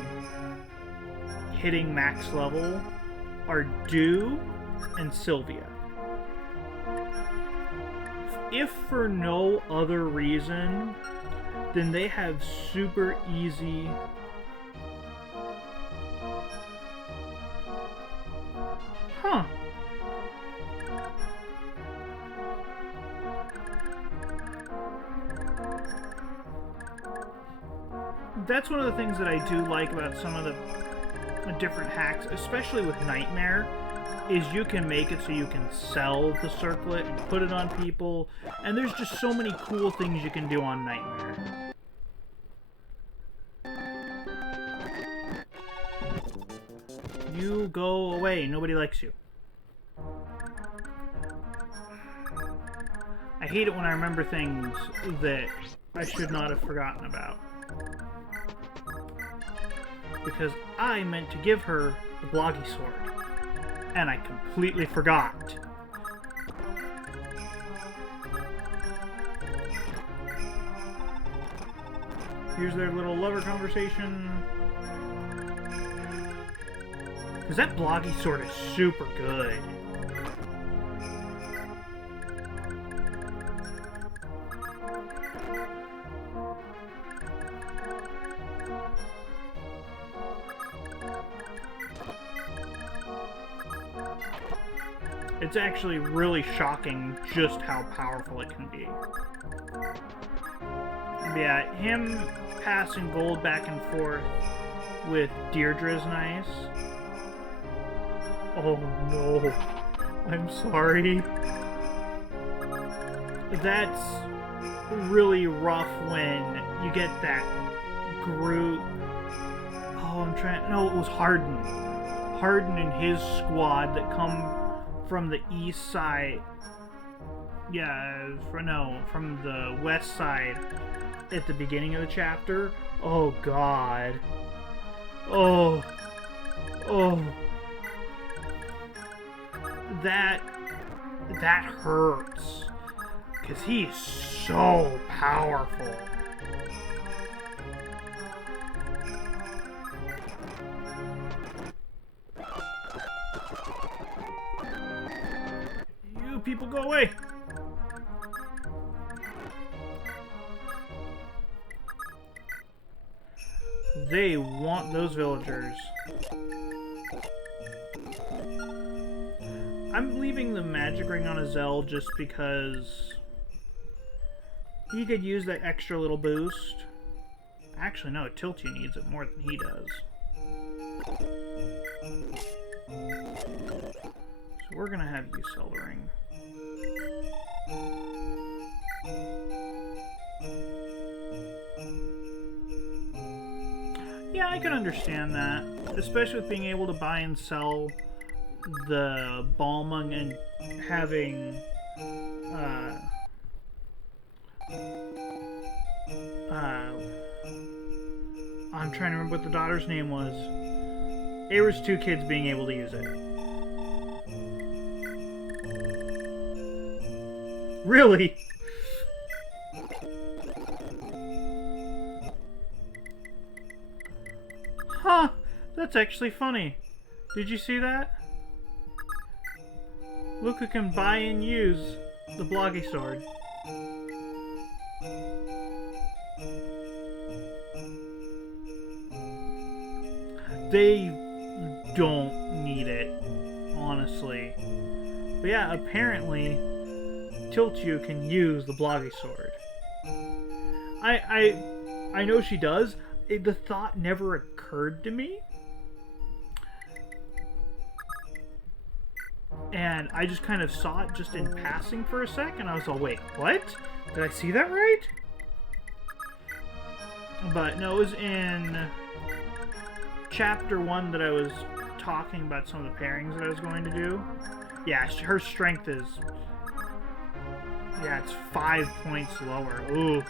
hitting max level are Dew and Sylvia. If for no other reason, then they have super easy That's one of the things that I do like about some of the different hacks, especially with Nightmare, is you can make it so you can sell the circlet and put it on people, and there's just so many cool things you can do on Nightmare. You go away, nobody likes you. I hate it when I remember things that I should not have forgotten about. Because I meant to give her the Bloggy Sword, and I completely forgot. Here's their little lover conversation. Because that Bloggy Sword is super good. It's actually really shocking just how powerful it can be. Yeah, him passing gold back and forth with Deirdre is nice. Oh no, I'm sorry. That's really rough when you get that group. Oh, I'm trying. No, it was Harden. Harden and his squad that come from the east side. Yeah, from the west side at the beginning of the chapter. Oh god. Oh. That hurts. Because he is so powerful. You people go away. They want those villagers. I'm leaving the magic ring on Azel just because he could use that extra little boost. Actually, no, Tiltu needs it more than he does. So we're gonna have you sell the ring. Yeah, I can understand that, especially with being able to buy and sell the Balmung and having I'm trying to remember what the daughter's name was. Aira's two kids being able to use it. Really? Huh, that's actually funny. Did you see that? Look who can buy and use the Bloggy Sword. They don't need it, honestly. But yeah, apparently Tiltu can use the Bloggy Sword. I know she does. The thought never occurred to me. And I just kind of saw it just in passing for a second. I was all, wait, what? Did I see that right? But no, it was in chapter 1 that I was talking about some of the pairings that I was going to do. Yeah, her strength is... yeah, it's 5 points lower. Ooh.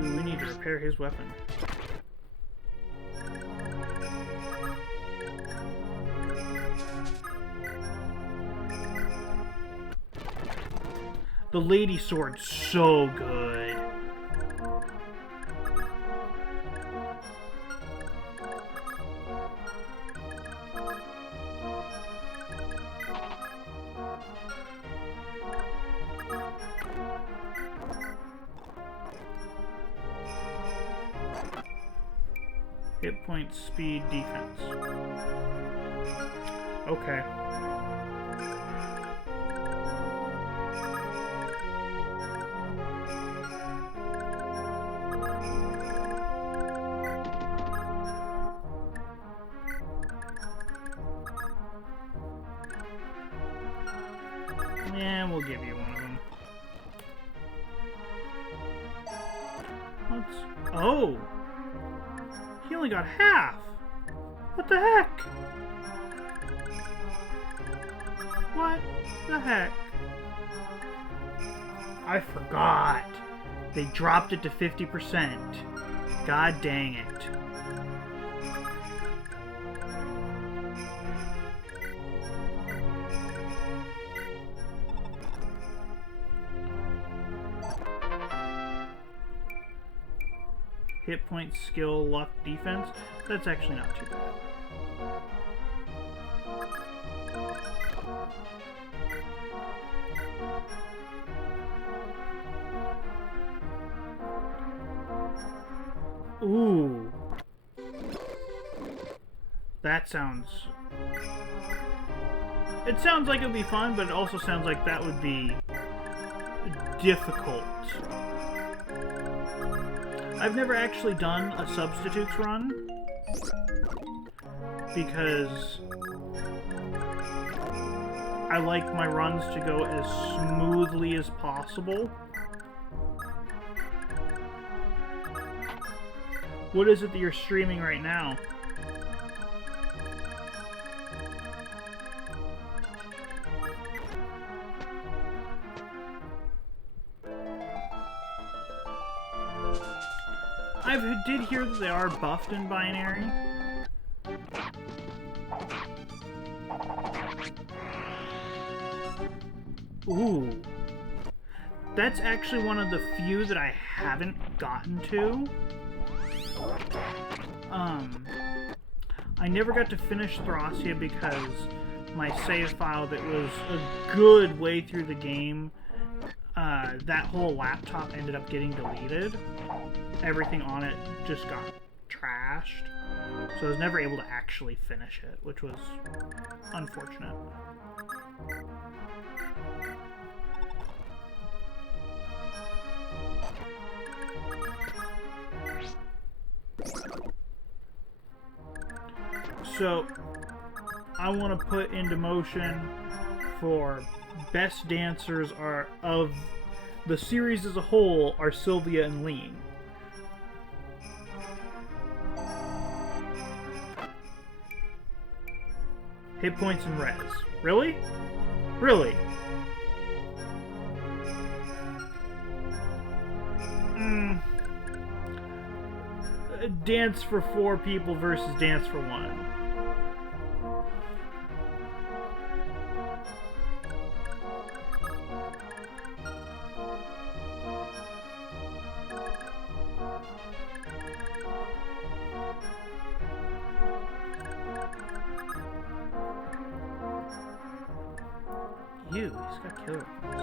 Ooh, we need to repair his weapon. The lady sword's so good. Hit point, speed, defense. Okay. Yeah, we'll give you one of them. Let's... oh! He only got half! What the heck? What the heck? I forgot. They dropped it to 50%. God dang it. Hit point, skill, luck, defense. That's actually not too bad. Ooh. That sounds... it sounds like it would be fun, but it also sounds like that would be difficult. I've never actually done a substitutes run because I like my runs to go as smoothly as possible. What is it that you're streaming right now? I did hear that they are buffed in Binary. Ooh. That's actually one of the few that I haven't gotten to. I never got to finish Thracia because my save file that was a good way through the game, that whole laptop ended up getting deleted. Everything on it just got trashed. So I was never able to actually finish it, which was unfortunate. So I want to put into motion for best dancers are of the series as a whole are Sylvia and Lean. Hit points and res. Really? Really? Dance for 4 people versus dance for 1. Ew, he's got killer ones.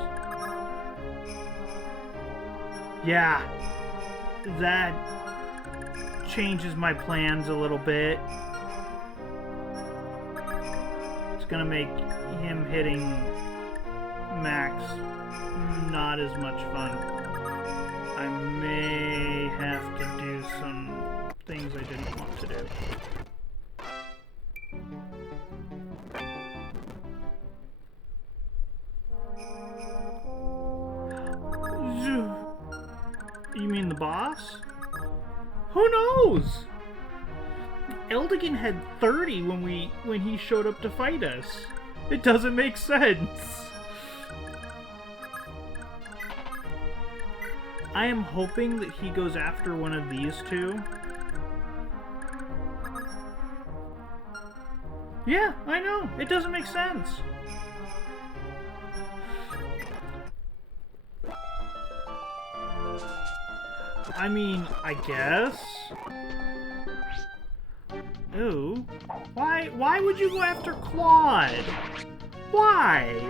Yeah, that changes my plans a little bit. It's gonna make him hitting max not as much fun. I may have to do some things I didn't want to do. You mean the boss? Who knows? Eldigan had 30 when he showed up to fight us. It doesn't make sense. I am hoping that he goes after one of these two. Yeah, I know. It doesn't make sense. I mean, I guess. Ooh. Why would you go after Claude? Why?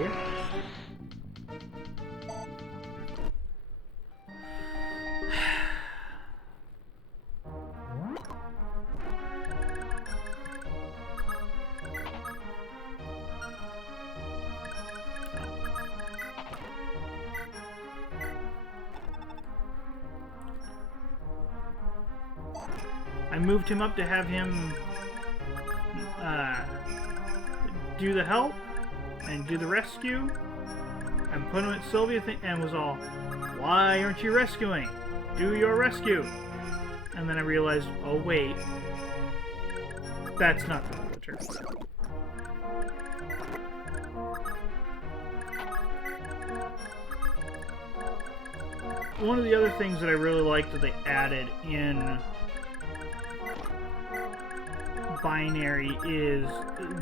I moved him up to have him do the help and do the rescue, and put him at Sylvia and was all, why aren't you rescuing? Do your rescue. And then I realized, oh wait, that's not the villager. One of the other things that I really liked that they added in Binary is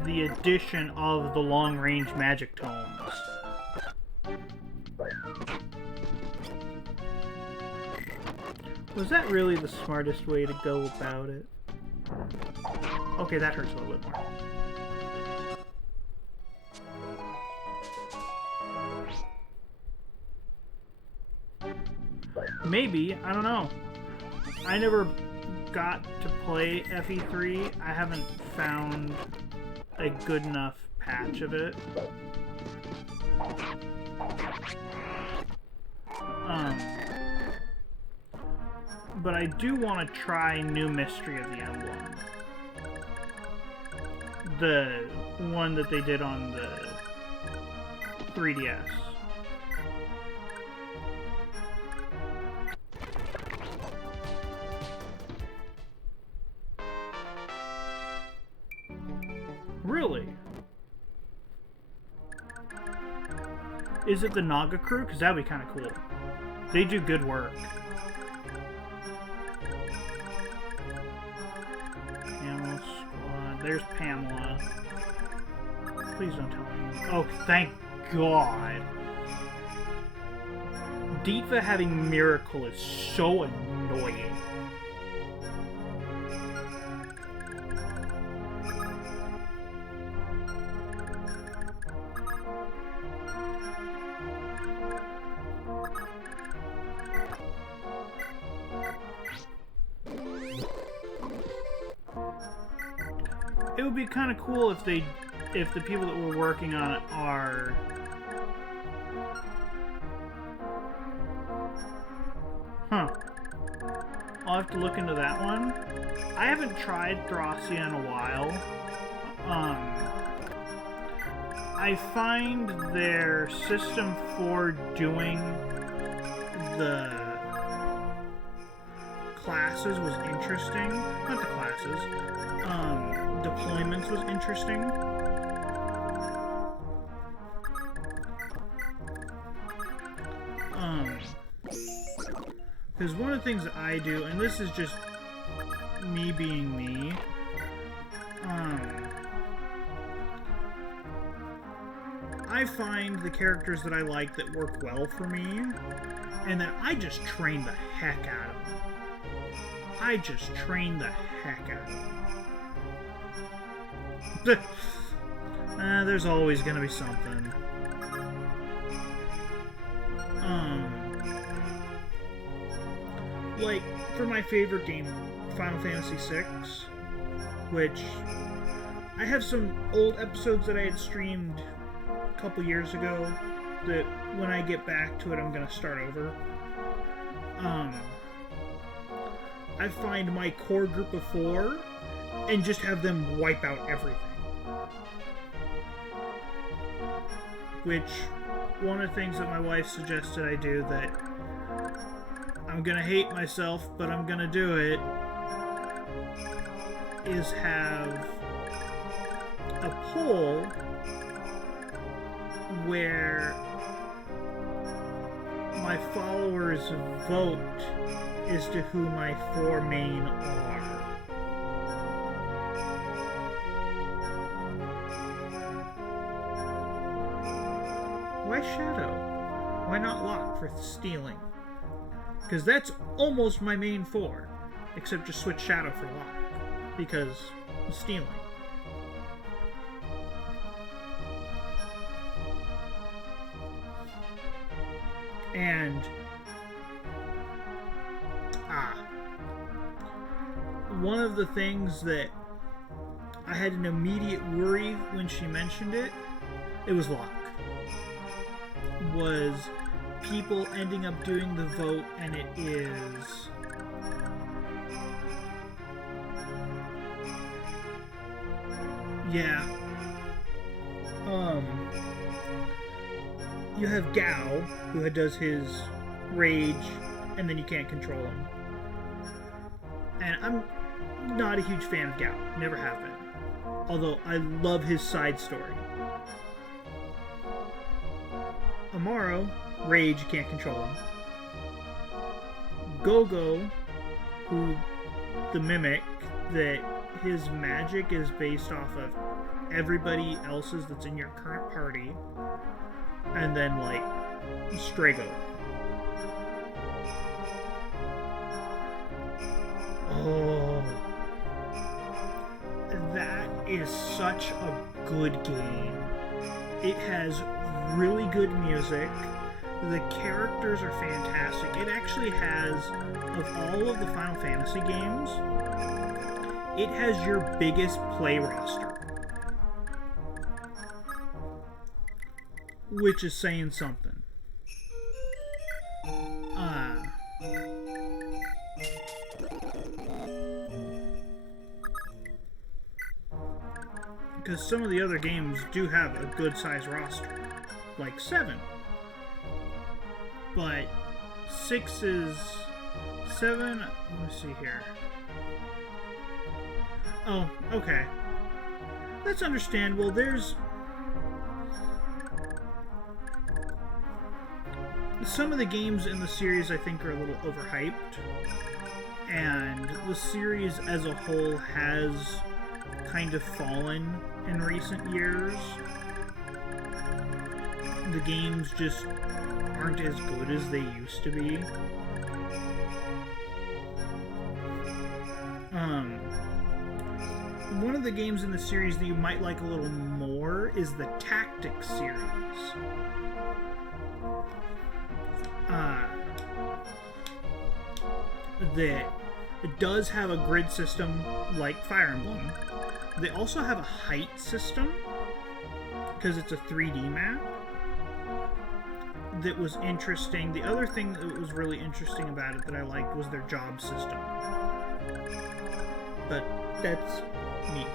the addition of the long-range magic tomes. Was that really the smartest way to go about it? Okay, that hurts a little bit more. Maybe, I don't know. I never got to play FE3. I haven't found a good enough patch of it. But I do want to try New Mystery of the Emblem. The one that they did on the 3DS. Really? Is it the Naga crew? Because that would be kind of cool. They do good work. Pamela Squad. There's Pamela. Please don't tell me. Oh, thank God. Deetva having Miracle is so annoying. It would be kind of cool if the people that were working on it are I'll have to look into that one. I haven't tried Thracia in a while. I find their system for doing the classes was interesting. Not the classes. Deployments was interesting. Because one of the things that I do, and this is just me being me, I find the characters that I like that work well for me, and then I just train the heck out of them. I just train the heck out of them. There's always going to be something. Like, for my favorite game, Final Fantasy VI, which I have some old episodes that I had streamed a couple years ago that when I get back to it, I'm going to start over. I find my core group of 4 and just have them wipe out everything. Which, one of the things that my wife suggested I do that I'm gonna hate myself, but I'm gonna do it, is have a poll where my followers vote as to who my 4 main are. Why Shadow? Why not Locke for stealing? Because that's almost my main 4, except just switch Shadow for Locke, because of stealing. And one of the things that I had an immediate worry when she mentioned it was Locke. Was people ending up doing the vote, and it is you have Gao, who does his rage, and then you can't control him. And I'm not a huge fan of Gao, never have been. Although I love his side story. Amaro, rage, you can't control him. Gogo, who the mimic, that his magic is based off of everybody else's that's in your current party. And then, like, Strago. Oh. That is such a good game. It has really good music. The characters are fantastic. It actually has, of all of the Final Fantasy games, it has your biggest play roster. Which is saying something. Because some of the other games do have a good size roster. Like 7. But 6 is... 7... Let me see here. Oh, okay. That's understandable. There's... Some of the games in the series I think are a little overhyped, and the series as a whole has kind of fallen in recent years. The games just aren't as good as they used to be. One of the games in the series that you might like a little more is the Tactics series. That it does have a grid system like Fire Emblem. They also have a height system because it's a 3D map that was interesting. The other thing that was really interesting about it that I liked was their job system. But that's me.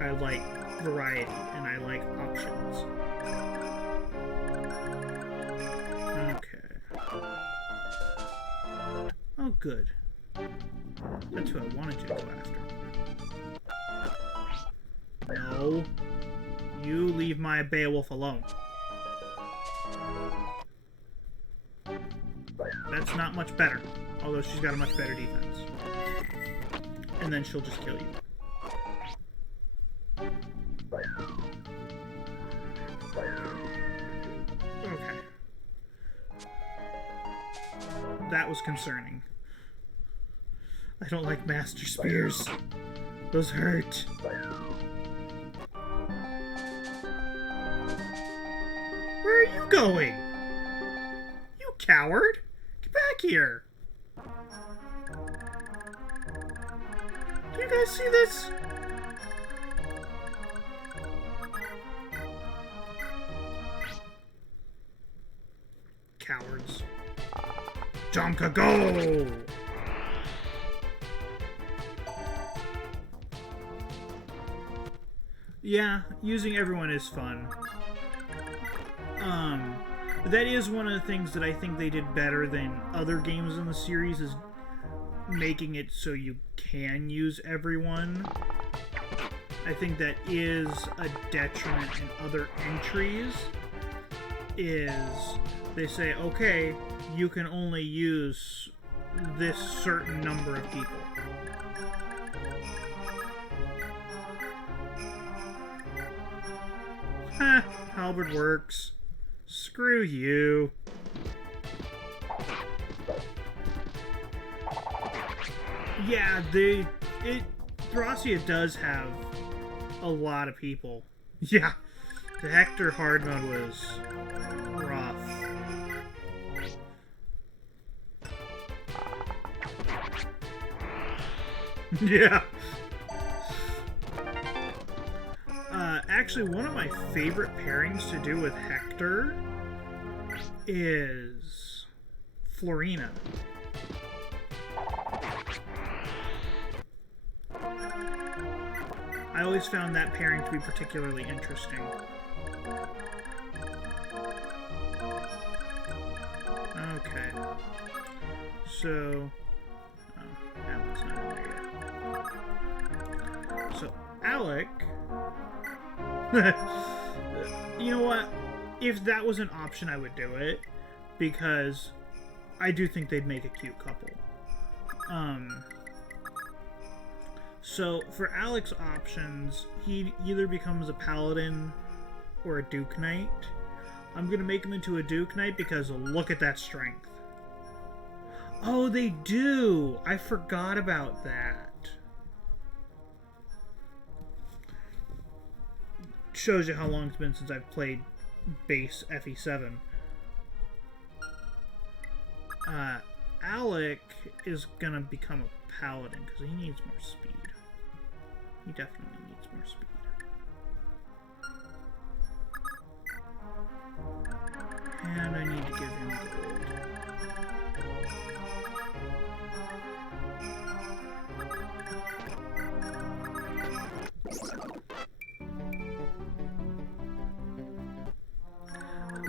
I like variety and I like options. Oh, good. That's who I wanted you to go after. No. You leave my Beowulf alone. That's not much better. Although she's got a much better defense. And then she'll just kill you. Okay. That was concerning. I don't like Master Spears. Those hurt. Where are you going? You coward! Get back here! Do you guys see this? Cowards. Go! Yeah, using everyone is fun. That is one of the things that I think they did better than other games in the series, is making it so you can use everyone. I think that is a detriment in other entries, is they say, okay, you can only use this certain number of people. Heh, halberd works. Screw you. Yeah, Thracia does have a lot of people. Yeah, the Hector hard mode was rough. Yeah. Actually, one of my favorite pairings to do with Hector is Florina. I always found that pairing to be particularly interesting. Okay. So... oh, Alec's not in there yet. So, Alec... you know what? If that was an option, I would do it. Because I do think they'd make a cute couple. So, for Alec's options, he either becomes a paladin or a Duke Knight. I'm going to make him into a Duke Knight because look at that strength. Oh, they do! I forgot about that. Shows you how long it's been since I've played base FE7. Alec is going to become a paladin because he needs more speed. He definitely needs more speed. And I need to give him gold.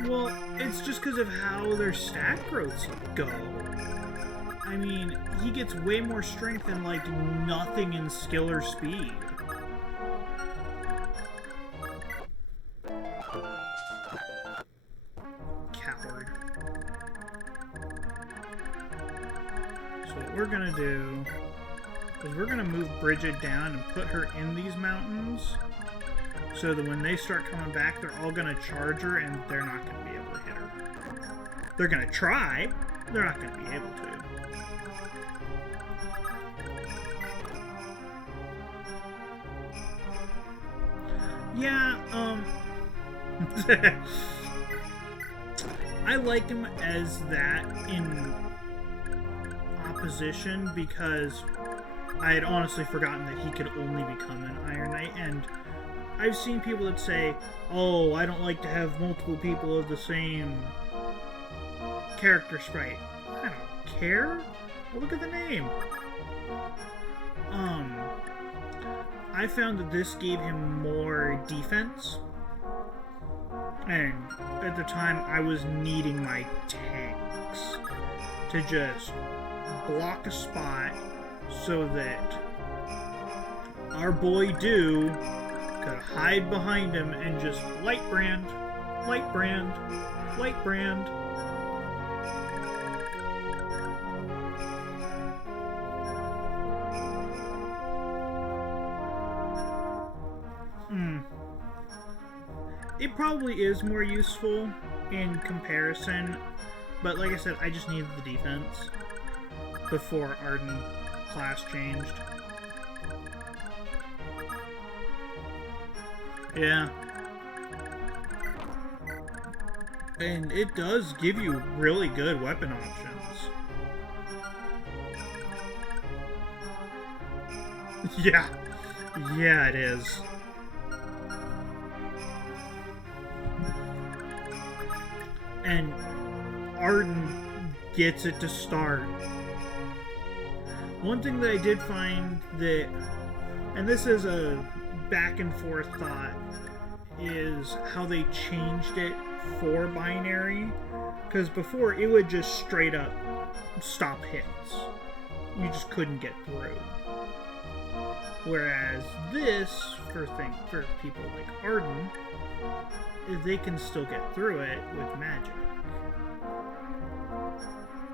Well, it's just because of how their stat growths go. I mean, he gets way more strength and, like, nothing in skill or speed. Coward. So what we're gonna do is we're gonna move Bridget down and put her in these mountains so that when they start coming back, they're all gonna charge her and they're not gonna be able to hit her. They're gonna try, they're not gonna be able to. Yeah, I like him as that in opposition because I had honestly forgotten that he could only become an Iron Knight, and I've seen people that say, oh, I don't like to have multiple people of the same character sprite. I don't care. Well, look at the name. I found that this gave him more defense, and at the time I was needing my tanks to just block a spot so that our boy Do could hide behind him and just light brand, light brand, light brand. It probably is more useful in comparison, but like I said, I just needed the defense before Arden class changed. Yeah. And it does give you really good weapon options. Yeah. Yeah, it is. And Arden gets it to start. One thing that I did find that, and this is a back and forth thought, is how they changed it for binary. Because before, it would just straight up stop hits. You just couldn't get through. Whereas this, for people like Arden, they can still get through it with magic.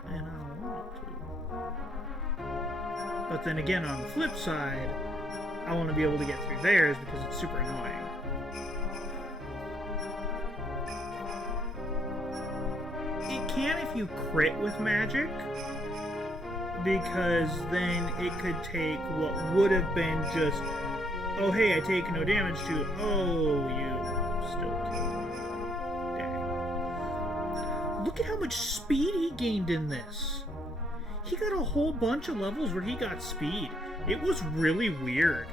And I don't want to. But then again, on the flip side, I want to be able to get through theirs because it's super annoying. It can if you crit with magic, because then it could take what would have been just, oh hey, I take no damage, to, oh, you still killed me. Dang. Look at how much speed he gained in this. He got a whole bunch of levels where he got speed. It was really weird.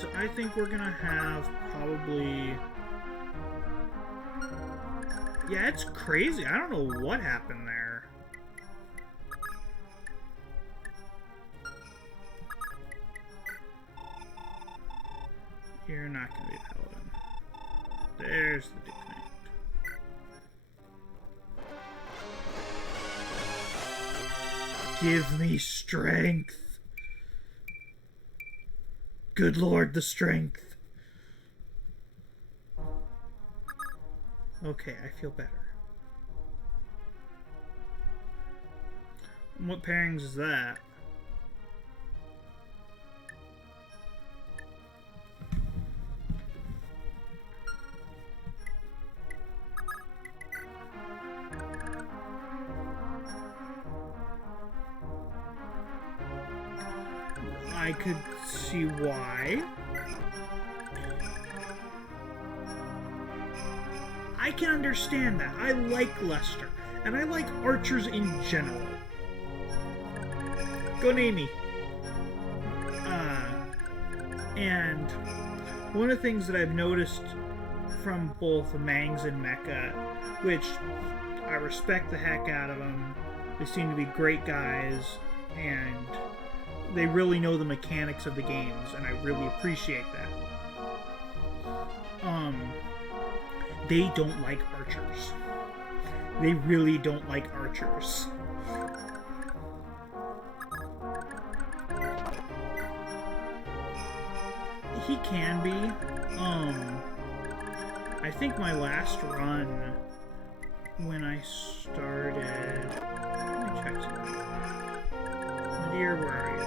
So I think we're gonna have probably... Yeah, it's crazy. I don't know what happened there. You're not gonna be a paladin. There's the disconnect. Give me strength. Good Lord, the strength. Okay, I feel better. What pairings is that? I could see why. I can understand that. I like Lester, and I like archers in general. Go name me. And one of the things that I've noticed from both Mangs and Mecha, which I respect the heck out of them, they seem to be great guys, and they really know the mechanics of the games, and I really appreciate that. They don't like archers. They really don't like archers. He can be. I think my last run, when I started... Let me check something. Nadir, where are you?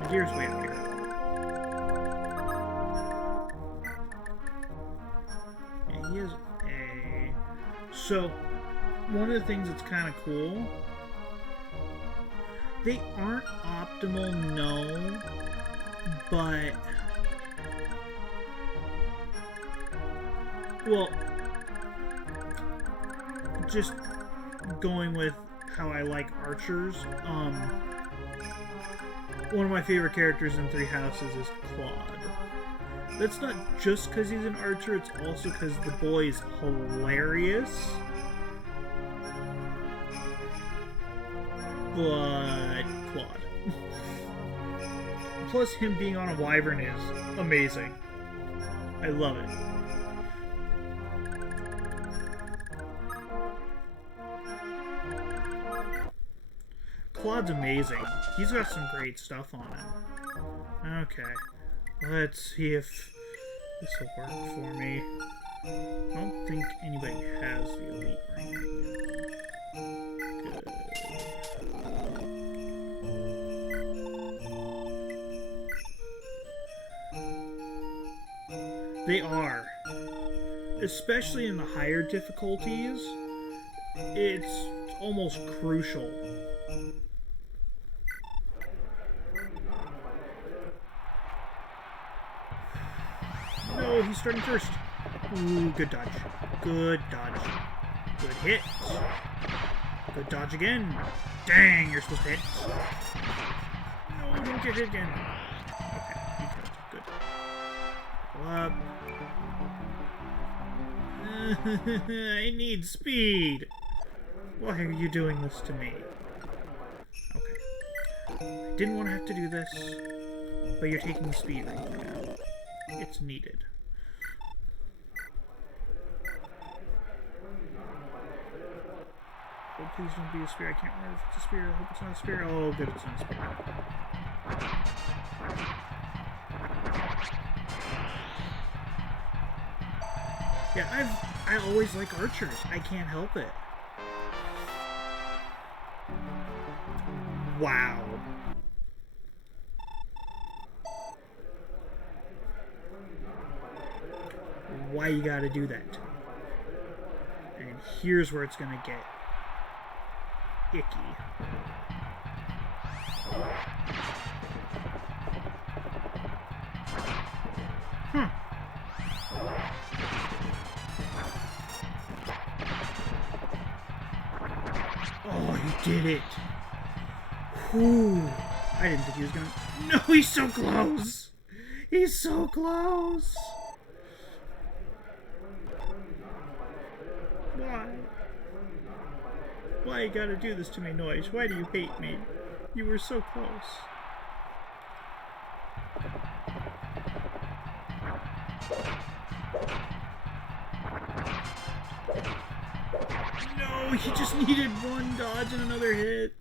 Nadir's way up here. And he is a... So, one of the things that's kind of cool, they aren't optimal, no, but... Well, just going with how I like archers, one of my favorite characters in Three Houses is Claude. That's not just because he's an archer, it's also because the boy is hilarious. But Claude. Plus him being on a wyvern is amazing. I love it. Claude's amazing. He's got some great stuff on him. Okay. Let's see if this will work for me. I don't think anybody has the elite rank yet. Good. They are. Especially in the higher difficulties, it's almost crucial. No, he's starting first. Ooh, good dodge. Good dodge. Good hit. Good dodge again. Dang, you're supposed to hit. No, don't get hit again. Okay, he killed. Good. up. I need speed. Why are you doing this to me? Okay. I didn't want to have to do this, but you're taking speed right now. It's needed. Oh, please don't be a spear. I can't remember if it's a spear. I hope it's not a spear. Oh, good, it's not a spear. Yeah, I always like archers. I can't help it. Wow. Why you gotta do that? And here's where it's gonna get icky. Oh, he did it. Whew. I didn't think he was gonna... No, he's so close. He's so close. Why? Why you gotta do this to me, Noise? Why do you hate me? You were so close. No, he just needed one dodge and another hit.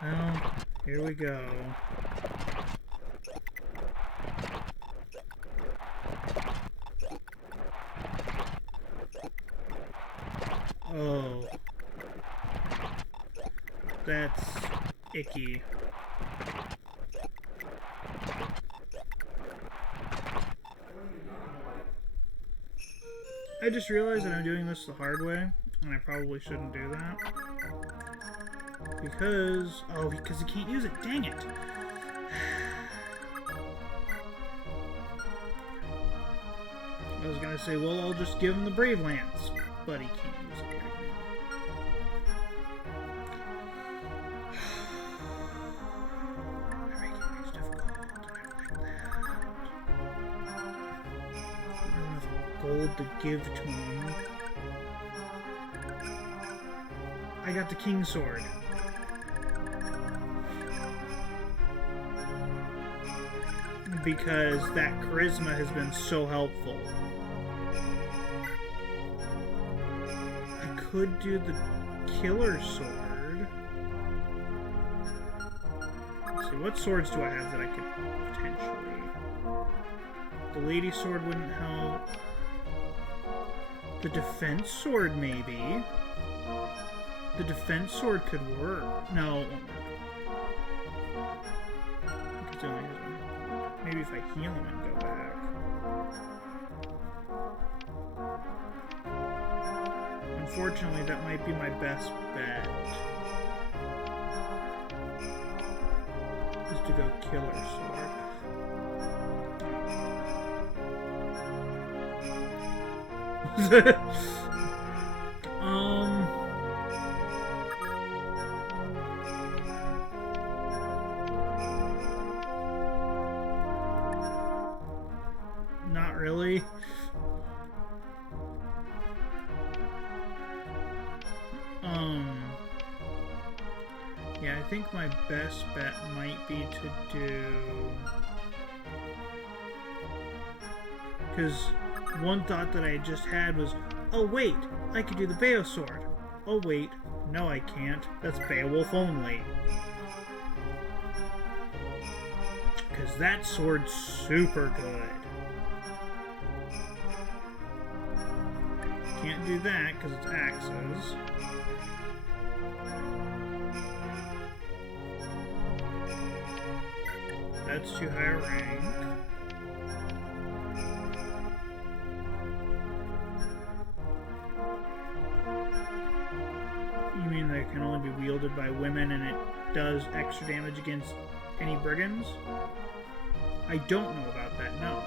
Well, here we go. Oh. That's icky. I just realized that I'm doing this the hard way, and I probably shouldn't do that. Because he can't use it. Dang it. I was gonna say, well, I'll just give him the Brave Lance, but he can't use it right now. They're making things difficult. I don't like that. I don't have enough gold to give to him. I got the King's Sword. Because that charisma has been so helpful. I could do the Killer Sword. Let's see, what swords do I have that I could potentially... The Lady Sword wouldn't help. The Defense Sword, maybe. The Defense Sword could work. No, it won't work. Because it only has one. Maybe if I heal him and go back. Unfortunately, that might be my best bet. Is to go Killer Sword. Not really. Yeah, I think my best bet might be to do... Because one thought that I just had was, oh wait, I could do the Beo Sword. Oh wait, no I can't. That's Beowulf only. Because that sword's super good. Can't do that because it's axes. That's too high a rank. You mean that it can only be wielded by women and it does extra damage against any brigands? I don't know about that, no.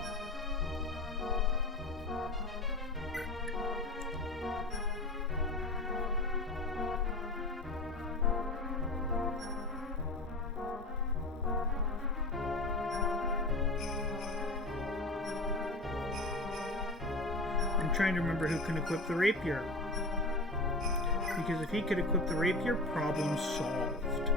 I'm trying to remember who can equip the rapier. Because if he could equip the rapier, problem solved.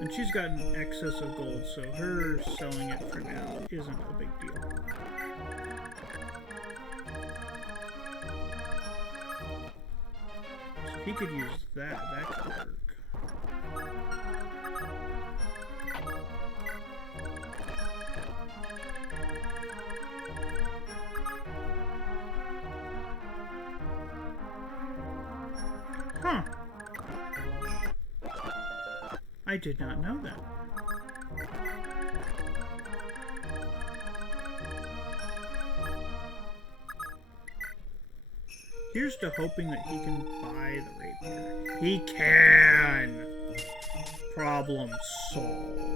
And she's got an excess of gold, so her selling it for now isn't a big deal. So if he could use that, that could work. Huh. I did not know that. Here's to hoping that he can buy the rapier. He can! Problem solved.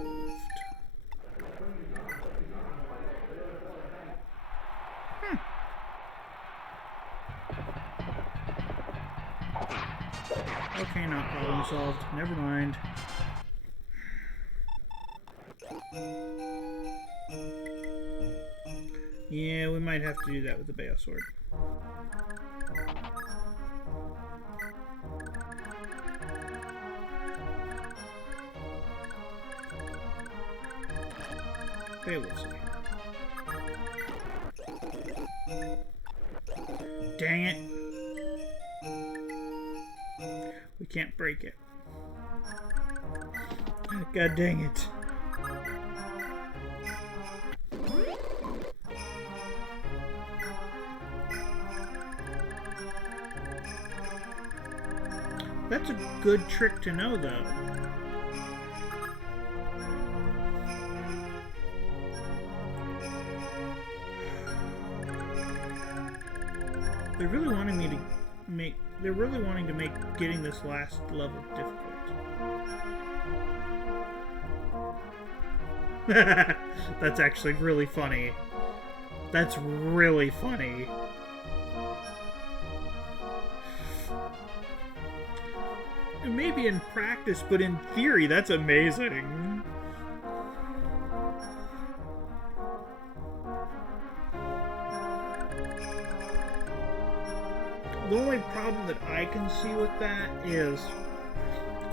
Okay, not problem solved. Never mind. Yeah, we might have to do that with the Bayo sword. Okay, we'll see. Dang it. We can't break it. God dang it. That's a good trick to know, though. They're really wanting me to make... They're really wanting to make getting this last level difficult. That's actually really funny. That's really funny. Maybe in practice, but in theory, that's amazing. The only problem that I can see with that is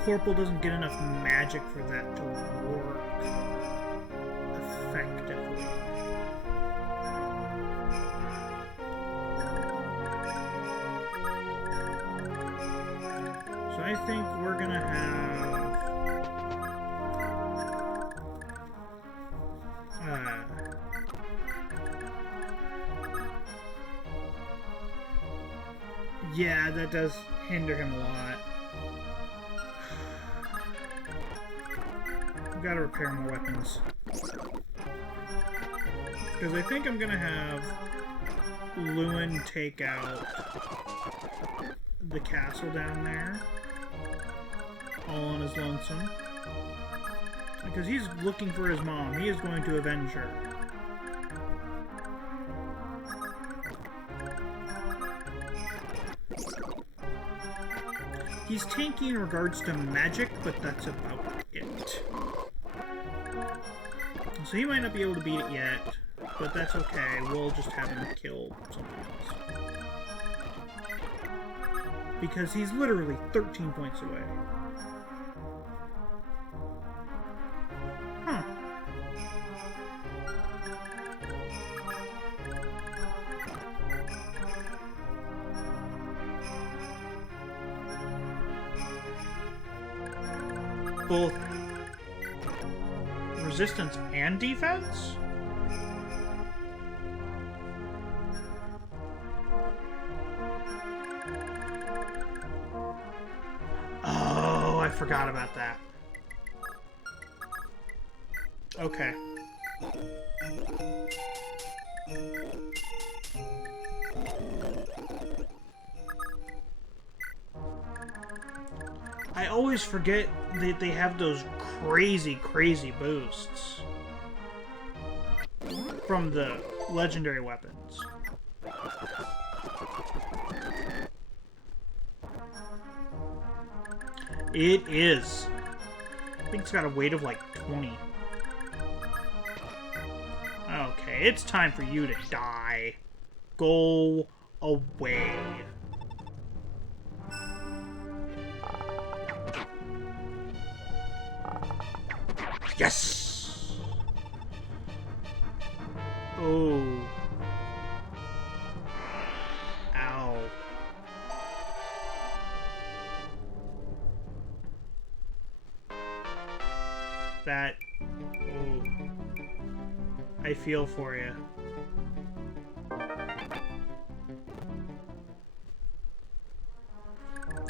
Corporal doesn't get enough magic for that to work effectively. So I think we're gonna have yeah, that does hinder him a lot. I've got to repair more weapons. Because I think I'm gonna have Lewin take out the castle down there. All on his lonesome. Because he's looking for his mom. He is going to avenge her. He's tanky in regards to magic, but that's about it. So he might not be able to beat it yet, but that's okay. We'll just have him kill someone else. Because he's literally 13 points away. Huh. Both resistance and defense? Oh, I forgot about that. Okay. I always forget that they have those crazy boosts from the legendary weapons. It is. I think it's got a weight of like 20. Okay, it's time for you to die. Go away. Yes! Oh. Ow. That... Oh. I feel for you.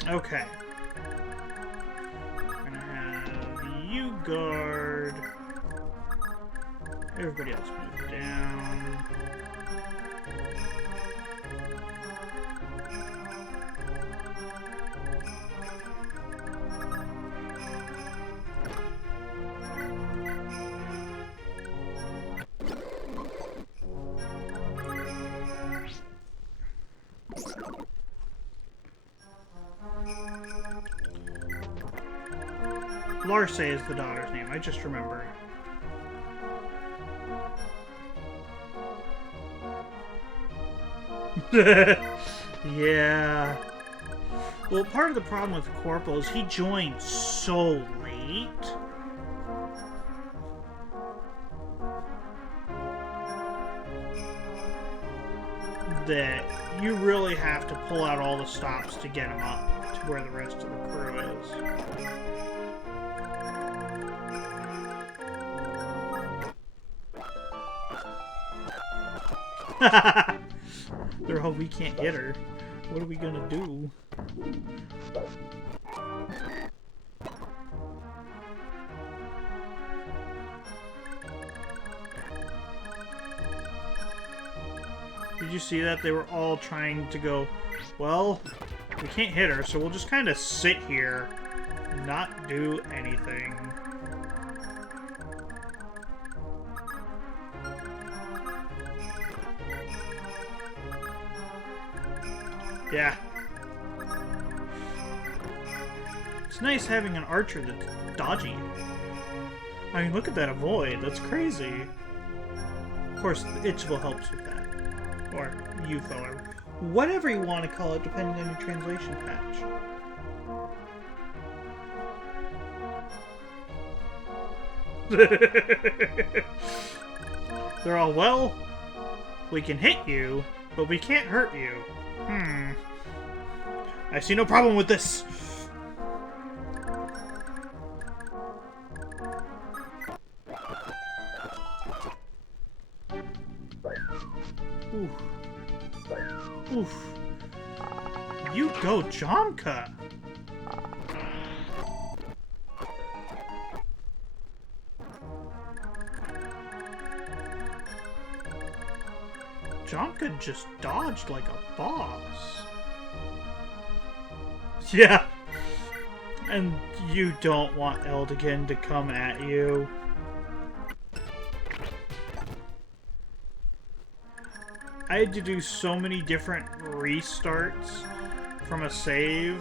Okay. I'm gonna have you guard. Everybody else move down. Larse is the daughter's name, I just remembered. Yeah. Well, part of the problem with Corporal is he joined so late. That you really have to pull out all the stops to get him up to where the rest of the crew is. They're all, we can't hit her. What are we gonna do? Did you see that? They were all trying to go, well, we can't hit her, so we'll just kind of sit here and not do anything. Yeah. It's nice having an archer that's dodgy. I mean, look at that avoid. That's crazy. Of course, Ichival helps with that. Or Yufo, or whatever you want to call it, depending on your translation patch. They're all, well, we can hit you, but we can't hurt you. I see no problem with this. Oof. Oof. You go, Jomka. Jomka just dodged like a boss. Yeah. And you don't want Eldigan to come at you. I had to do so many different restarts from a save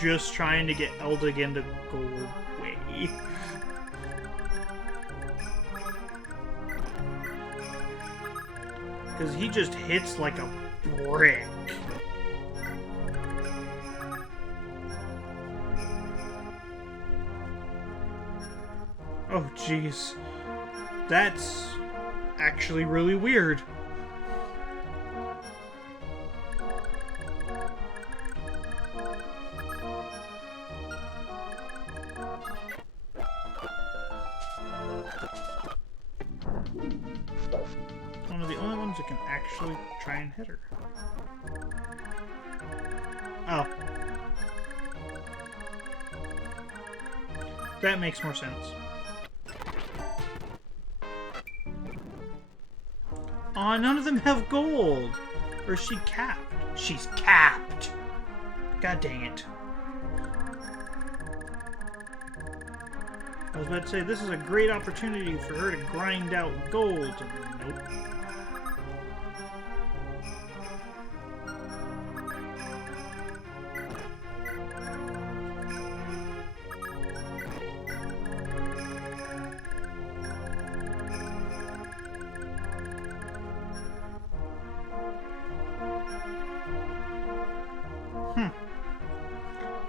just trying to get Eldigan to go away. Because he just hits like a brick. Oh, jeez. That's actually really weird. One of the only ones that can actually try and hit her. Oh. That makes more sense. Aw, none of them have gold! Or is she capped? She's capped! God dang it. I was about to say, this is a great opportunity for her to grind out gold. Nope.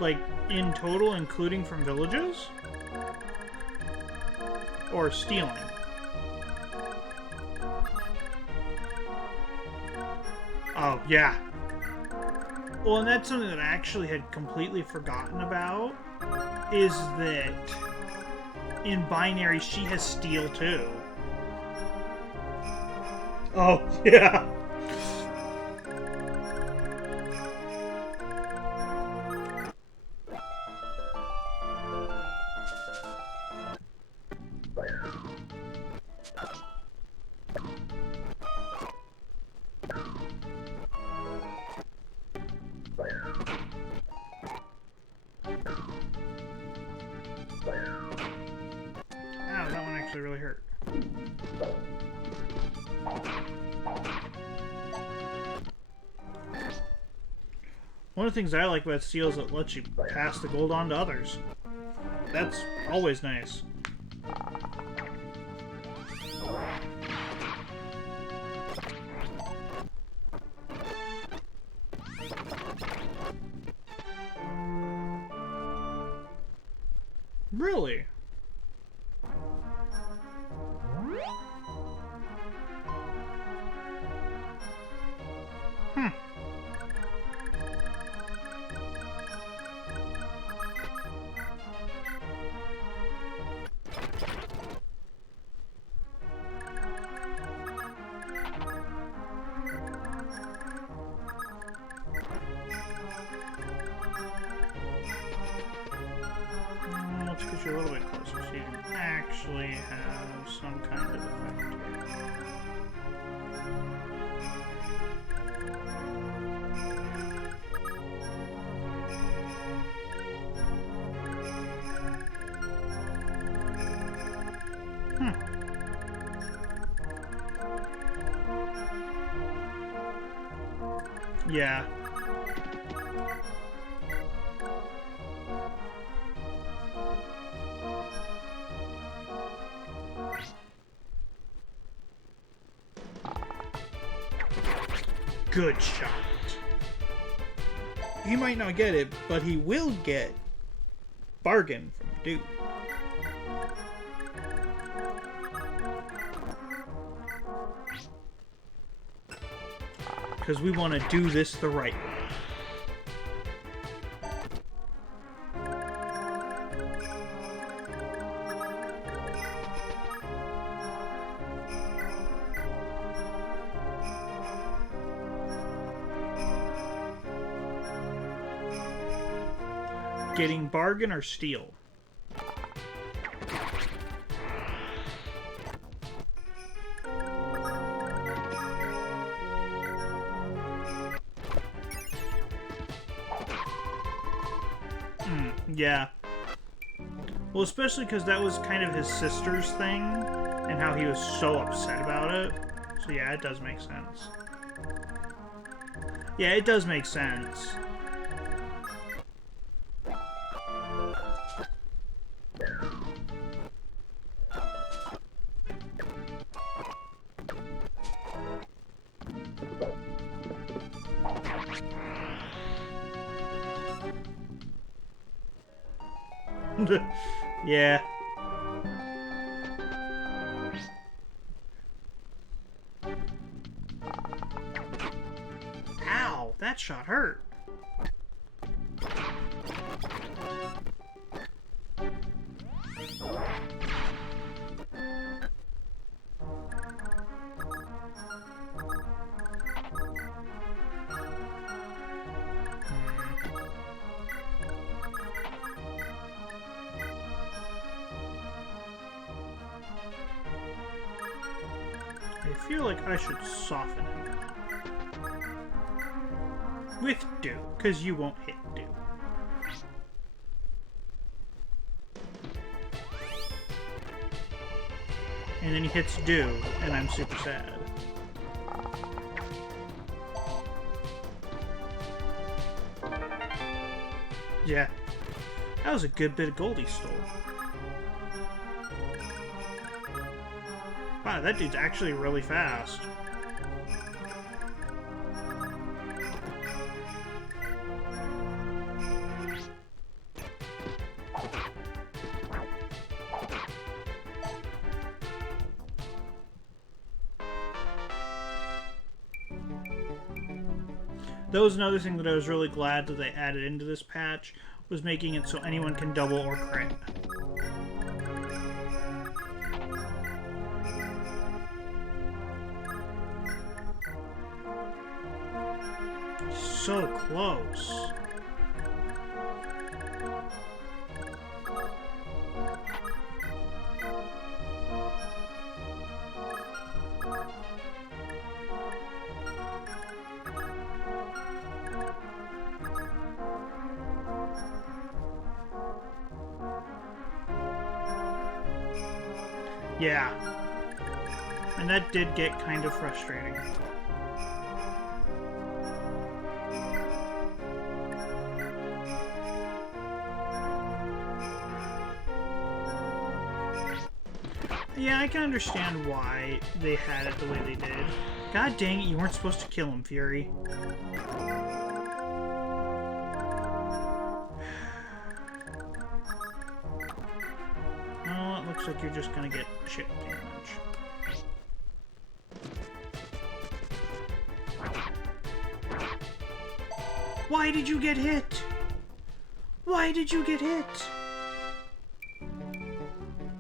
Like, in total, including from villages? Or stealing? Oh, yeah. Well, and that's something that I actually had completely forgotten about, is that in Binary, she has steal, too. Oh, yeah. Ow, that one actually really hurt. One of the things I like about Steel is it lets you pass the gold on to others. That's always nice. Really? Hmm. Let's get you a little bit closer so you can actually have some kind of effect here. Yeah. Good shot. He might not get it, but he will get bargain from dude. Because we want to do this the right way. Getting bargain or steal? Yeah. Well, especially because that was kind of his sister's thing, and how he was so upset about it. So yeah, it does make sense. Yeah, it does make sense. Yeah. Ow, that shot hurt. I feel like I should soften him with do, because you won't hit do. And then he hits do, and I'm super sad. Yeah, that was a good bit of gold he stole. Wow, that dude's actually really fast. That was another thing that I was really glad that they added into this patch, was making it so anyone can double or crit. So close. Yeah. And that did get kind of frustrating. Yeah, I can understand why they had it the way they did. God dang it, you weren't supposed to kill him, Fury. Oh, it looks like you're just gonna get shit damage. Why did you get hit? Why did you get hit?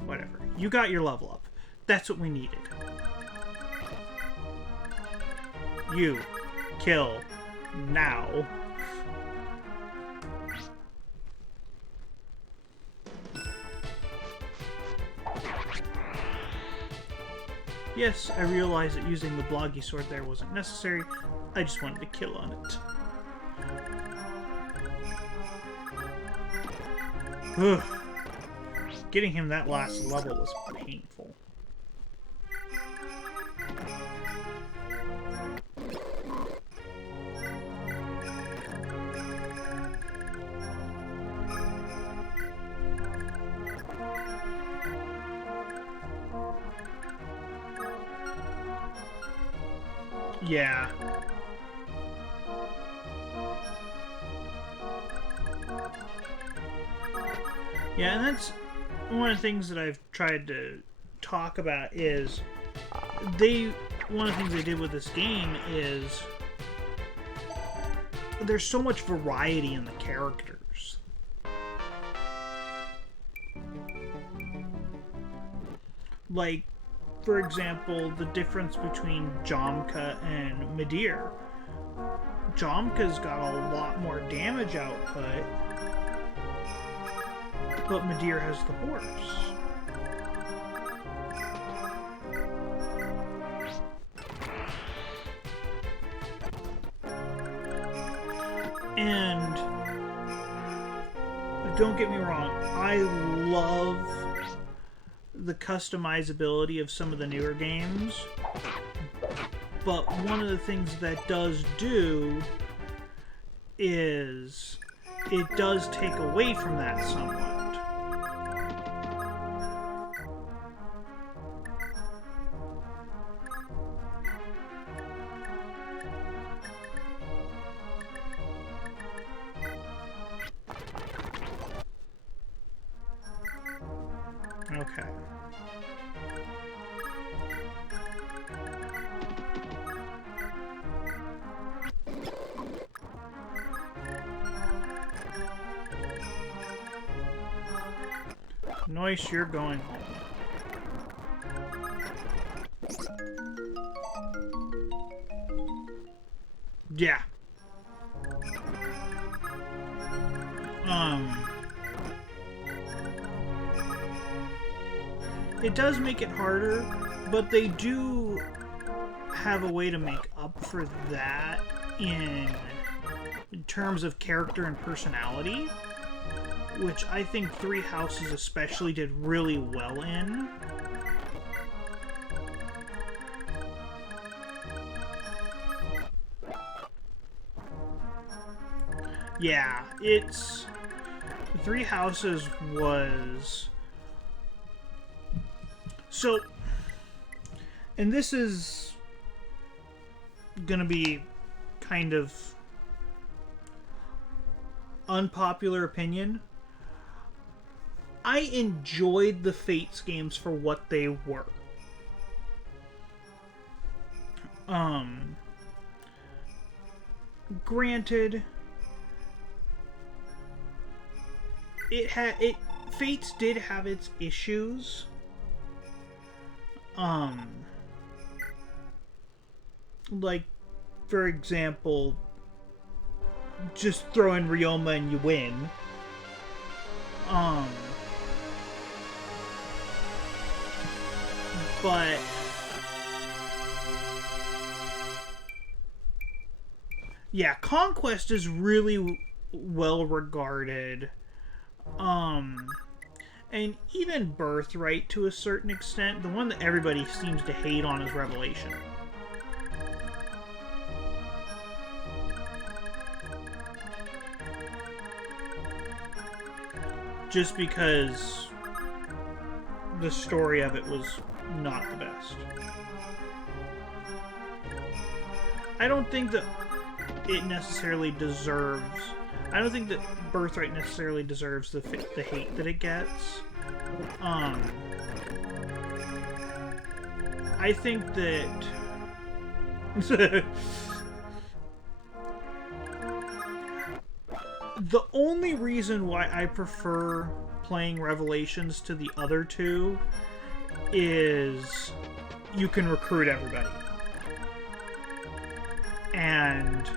Whatever. You got your level up. That's what we needed. You. Kill. Now. Yes, I realized that using the bloggy sword there wasn't necessary. I just wanted to kill on it. Ugh. Getting him that last level was painful. Yeah. Yeah, and that's one of the things that I've tried to talk about is one of the things they did with this game is there's so much variety in the characters. Like, for example, the difference between Jomka and Midir. Jomka's got a lot more damage output, but Midir has the horse. And don't get me wrong, I love the customizability of some of the newer games, but one of the things that does do is it does take away from that somewhat. Okay. Noise, you're going home. Yeah. It does make it harder, but they do have a way to make up for that in terms of character and personality, which I think Three Houses especially did really well in. Yeah, it's... Three Houses was... So, and this is gonna be kind of unpopular opinion. I enjoyed the Fates games for what they were. granted, Fates did have its issues. Like, for example, just throw in Ryoma and you win. But yeah, Conquest is really well regarded. And even Birthright to a certain extent. The one that everybody seems to hate on is Revelation. Just because the story of it was not the best. I don't think that it necessarily deserves... I don't think that Birthright necessarily deserves the hate that it gets. I think that... the only reason why I prefer playing Revelations to the other two is you can recruit everybody. And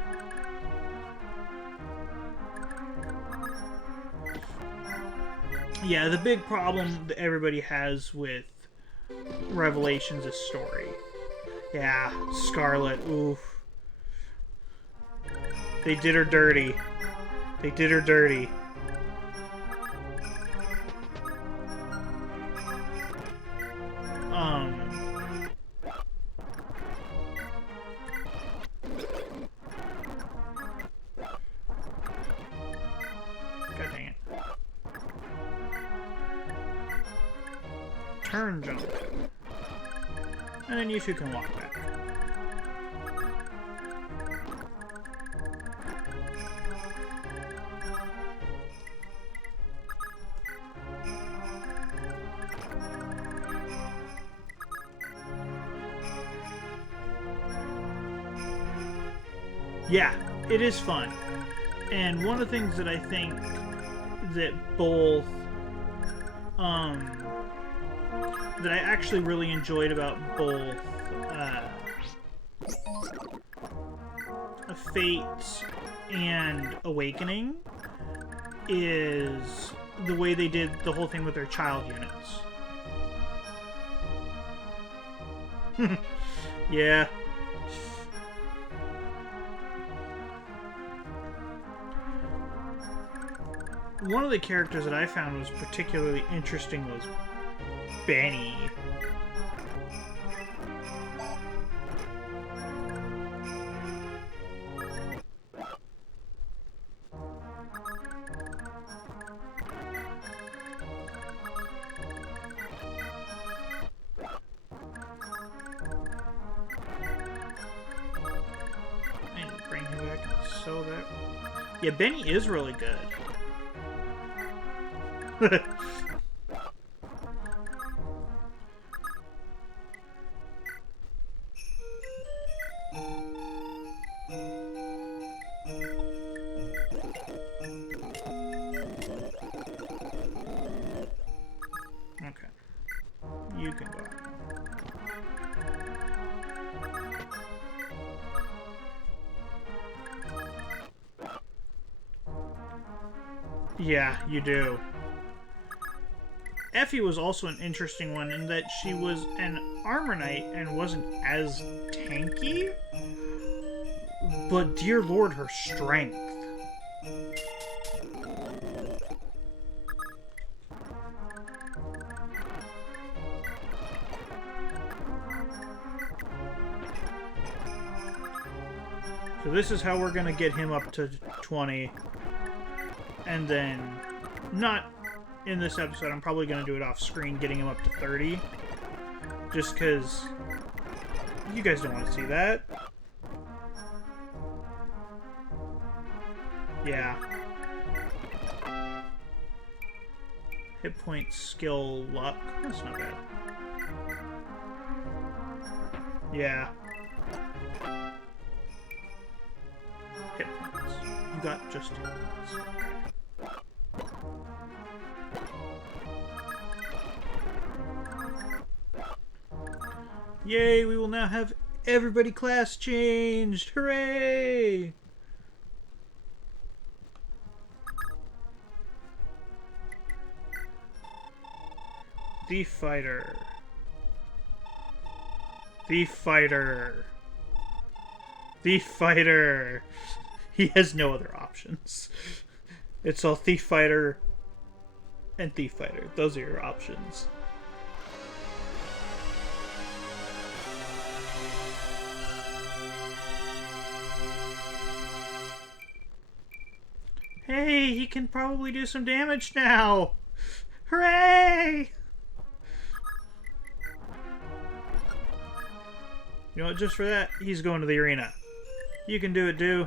yeah, the big problem that everybody has with Revelations is story. Yeah, Scarlet, oof. They did her dirty. They did her dirty. God dang it. Turn jump. And then you two can walk back. Yeah, it is fun. And one of the things that I think that both, that I actually really enjoyed about both, Fate and Awakening is the way they did the whole thing with their child units. Yeah. One of the characters that I found was particularly interesting was Benny. And bring him back so that... Yeah, Benny is really good. Okay. You can go. Yeah, you do. Effie was also an interesting one in that she was an armor knight and wasn't as tanky, but dear lord, her strength. So this is how we're gonna get him up to 20, and then not in this episode, I'm probably going to do it off screen, getting him up to 30. Just because you guys don't want to see that. Yeah. Hit points, skill, luck. That's not bad. Yeah. Hit got just 2 points. Yay, we will now have everybody class changed. Hooray! The fighter. The fighter. The fighter. He has no other options. It's all Thief Fighter and Thief Fighter. Those are your options. Hey, he can probably do some damage now. Hooray! You know what, just for that, he's going to the arena. You can do it, dude.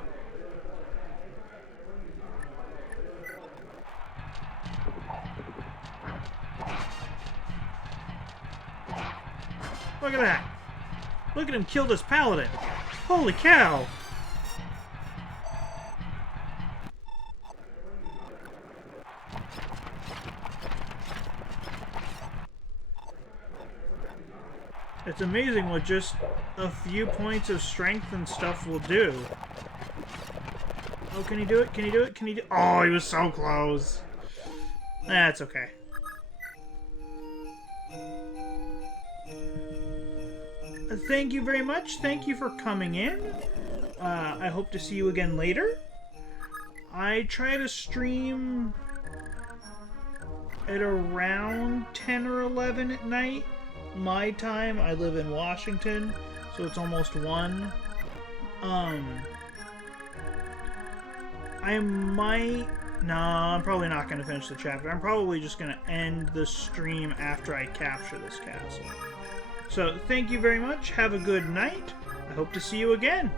Look at that. Look at him kill this paladin. Holy cow. It's amazing what just a few points of strength and stuff will do. Oh, can he do it? Can he do it? Can he do it? Oh, he was so close. That's okay. Thank you very much. Thank you for coming in. I hope to see you again later. I try to stream at around 10 or 11 at night. My time. I live in Washington, so it's almost 1. I might... No, I'm probably not going to finish the chapter. I'm probably just going to end the stream after I capture this castle. So, thank you very much. Have a good night. I hope to see you again.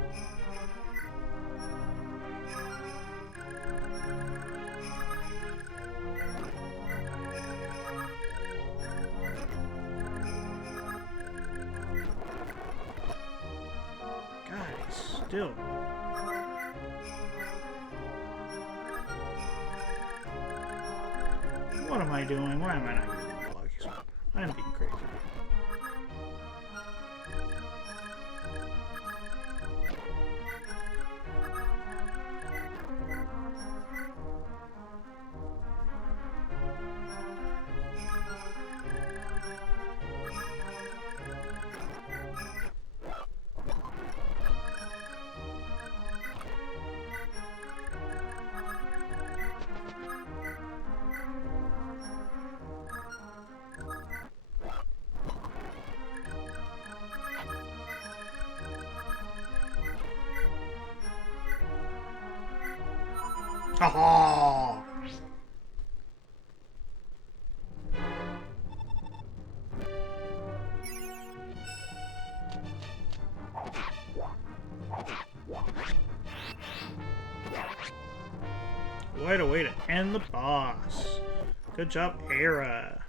Still. What am I doing? Why am I not using the lucky sword? I'm being crazy. Oh! What a way to end the boss. Good job, Era.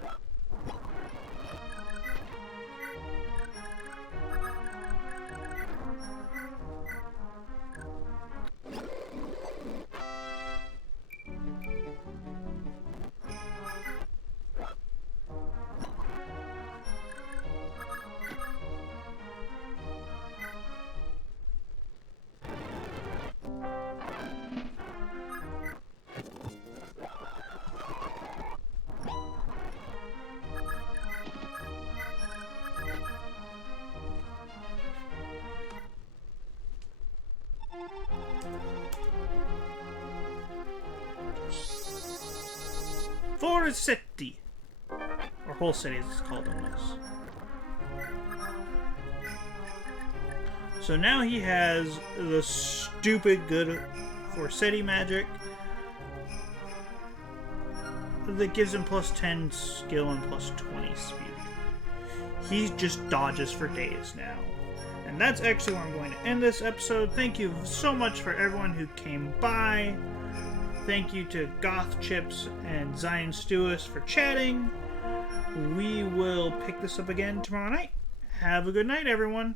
For city, or whole city as it's called in this. So now he has the stupid good for city magic that gives him plus 10 skill and plus 20 speed. He just dodges for days now. And that's actually where I'm going to end this episode. Thank you so much for everyone who came by. Thank you to Goth Chips and Zion Stewis for chatting. We will pick this up again tomorrow night. Have a good night, everyone.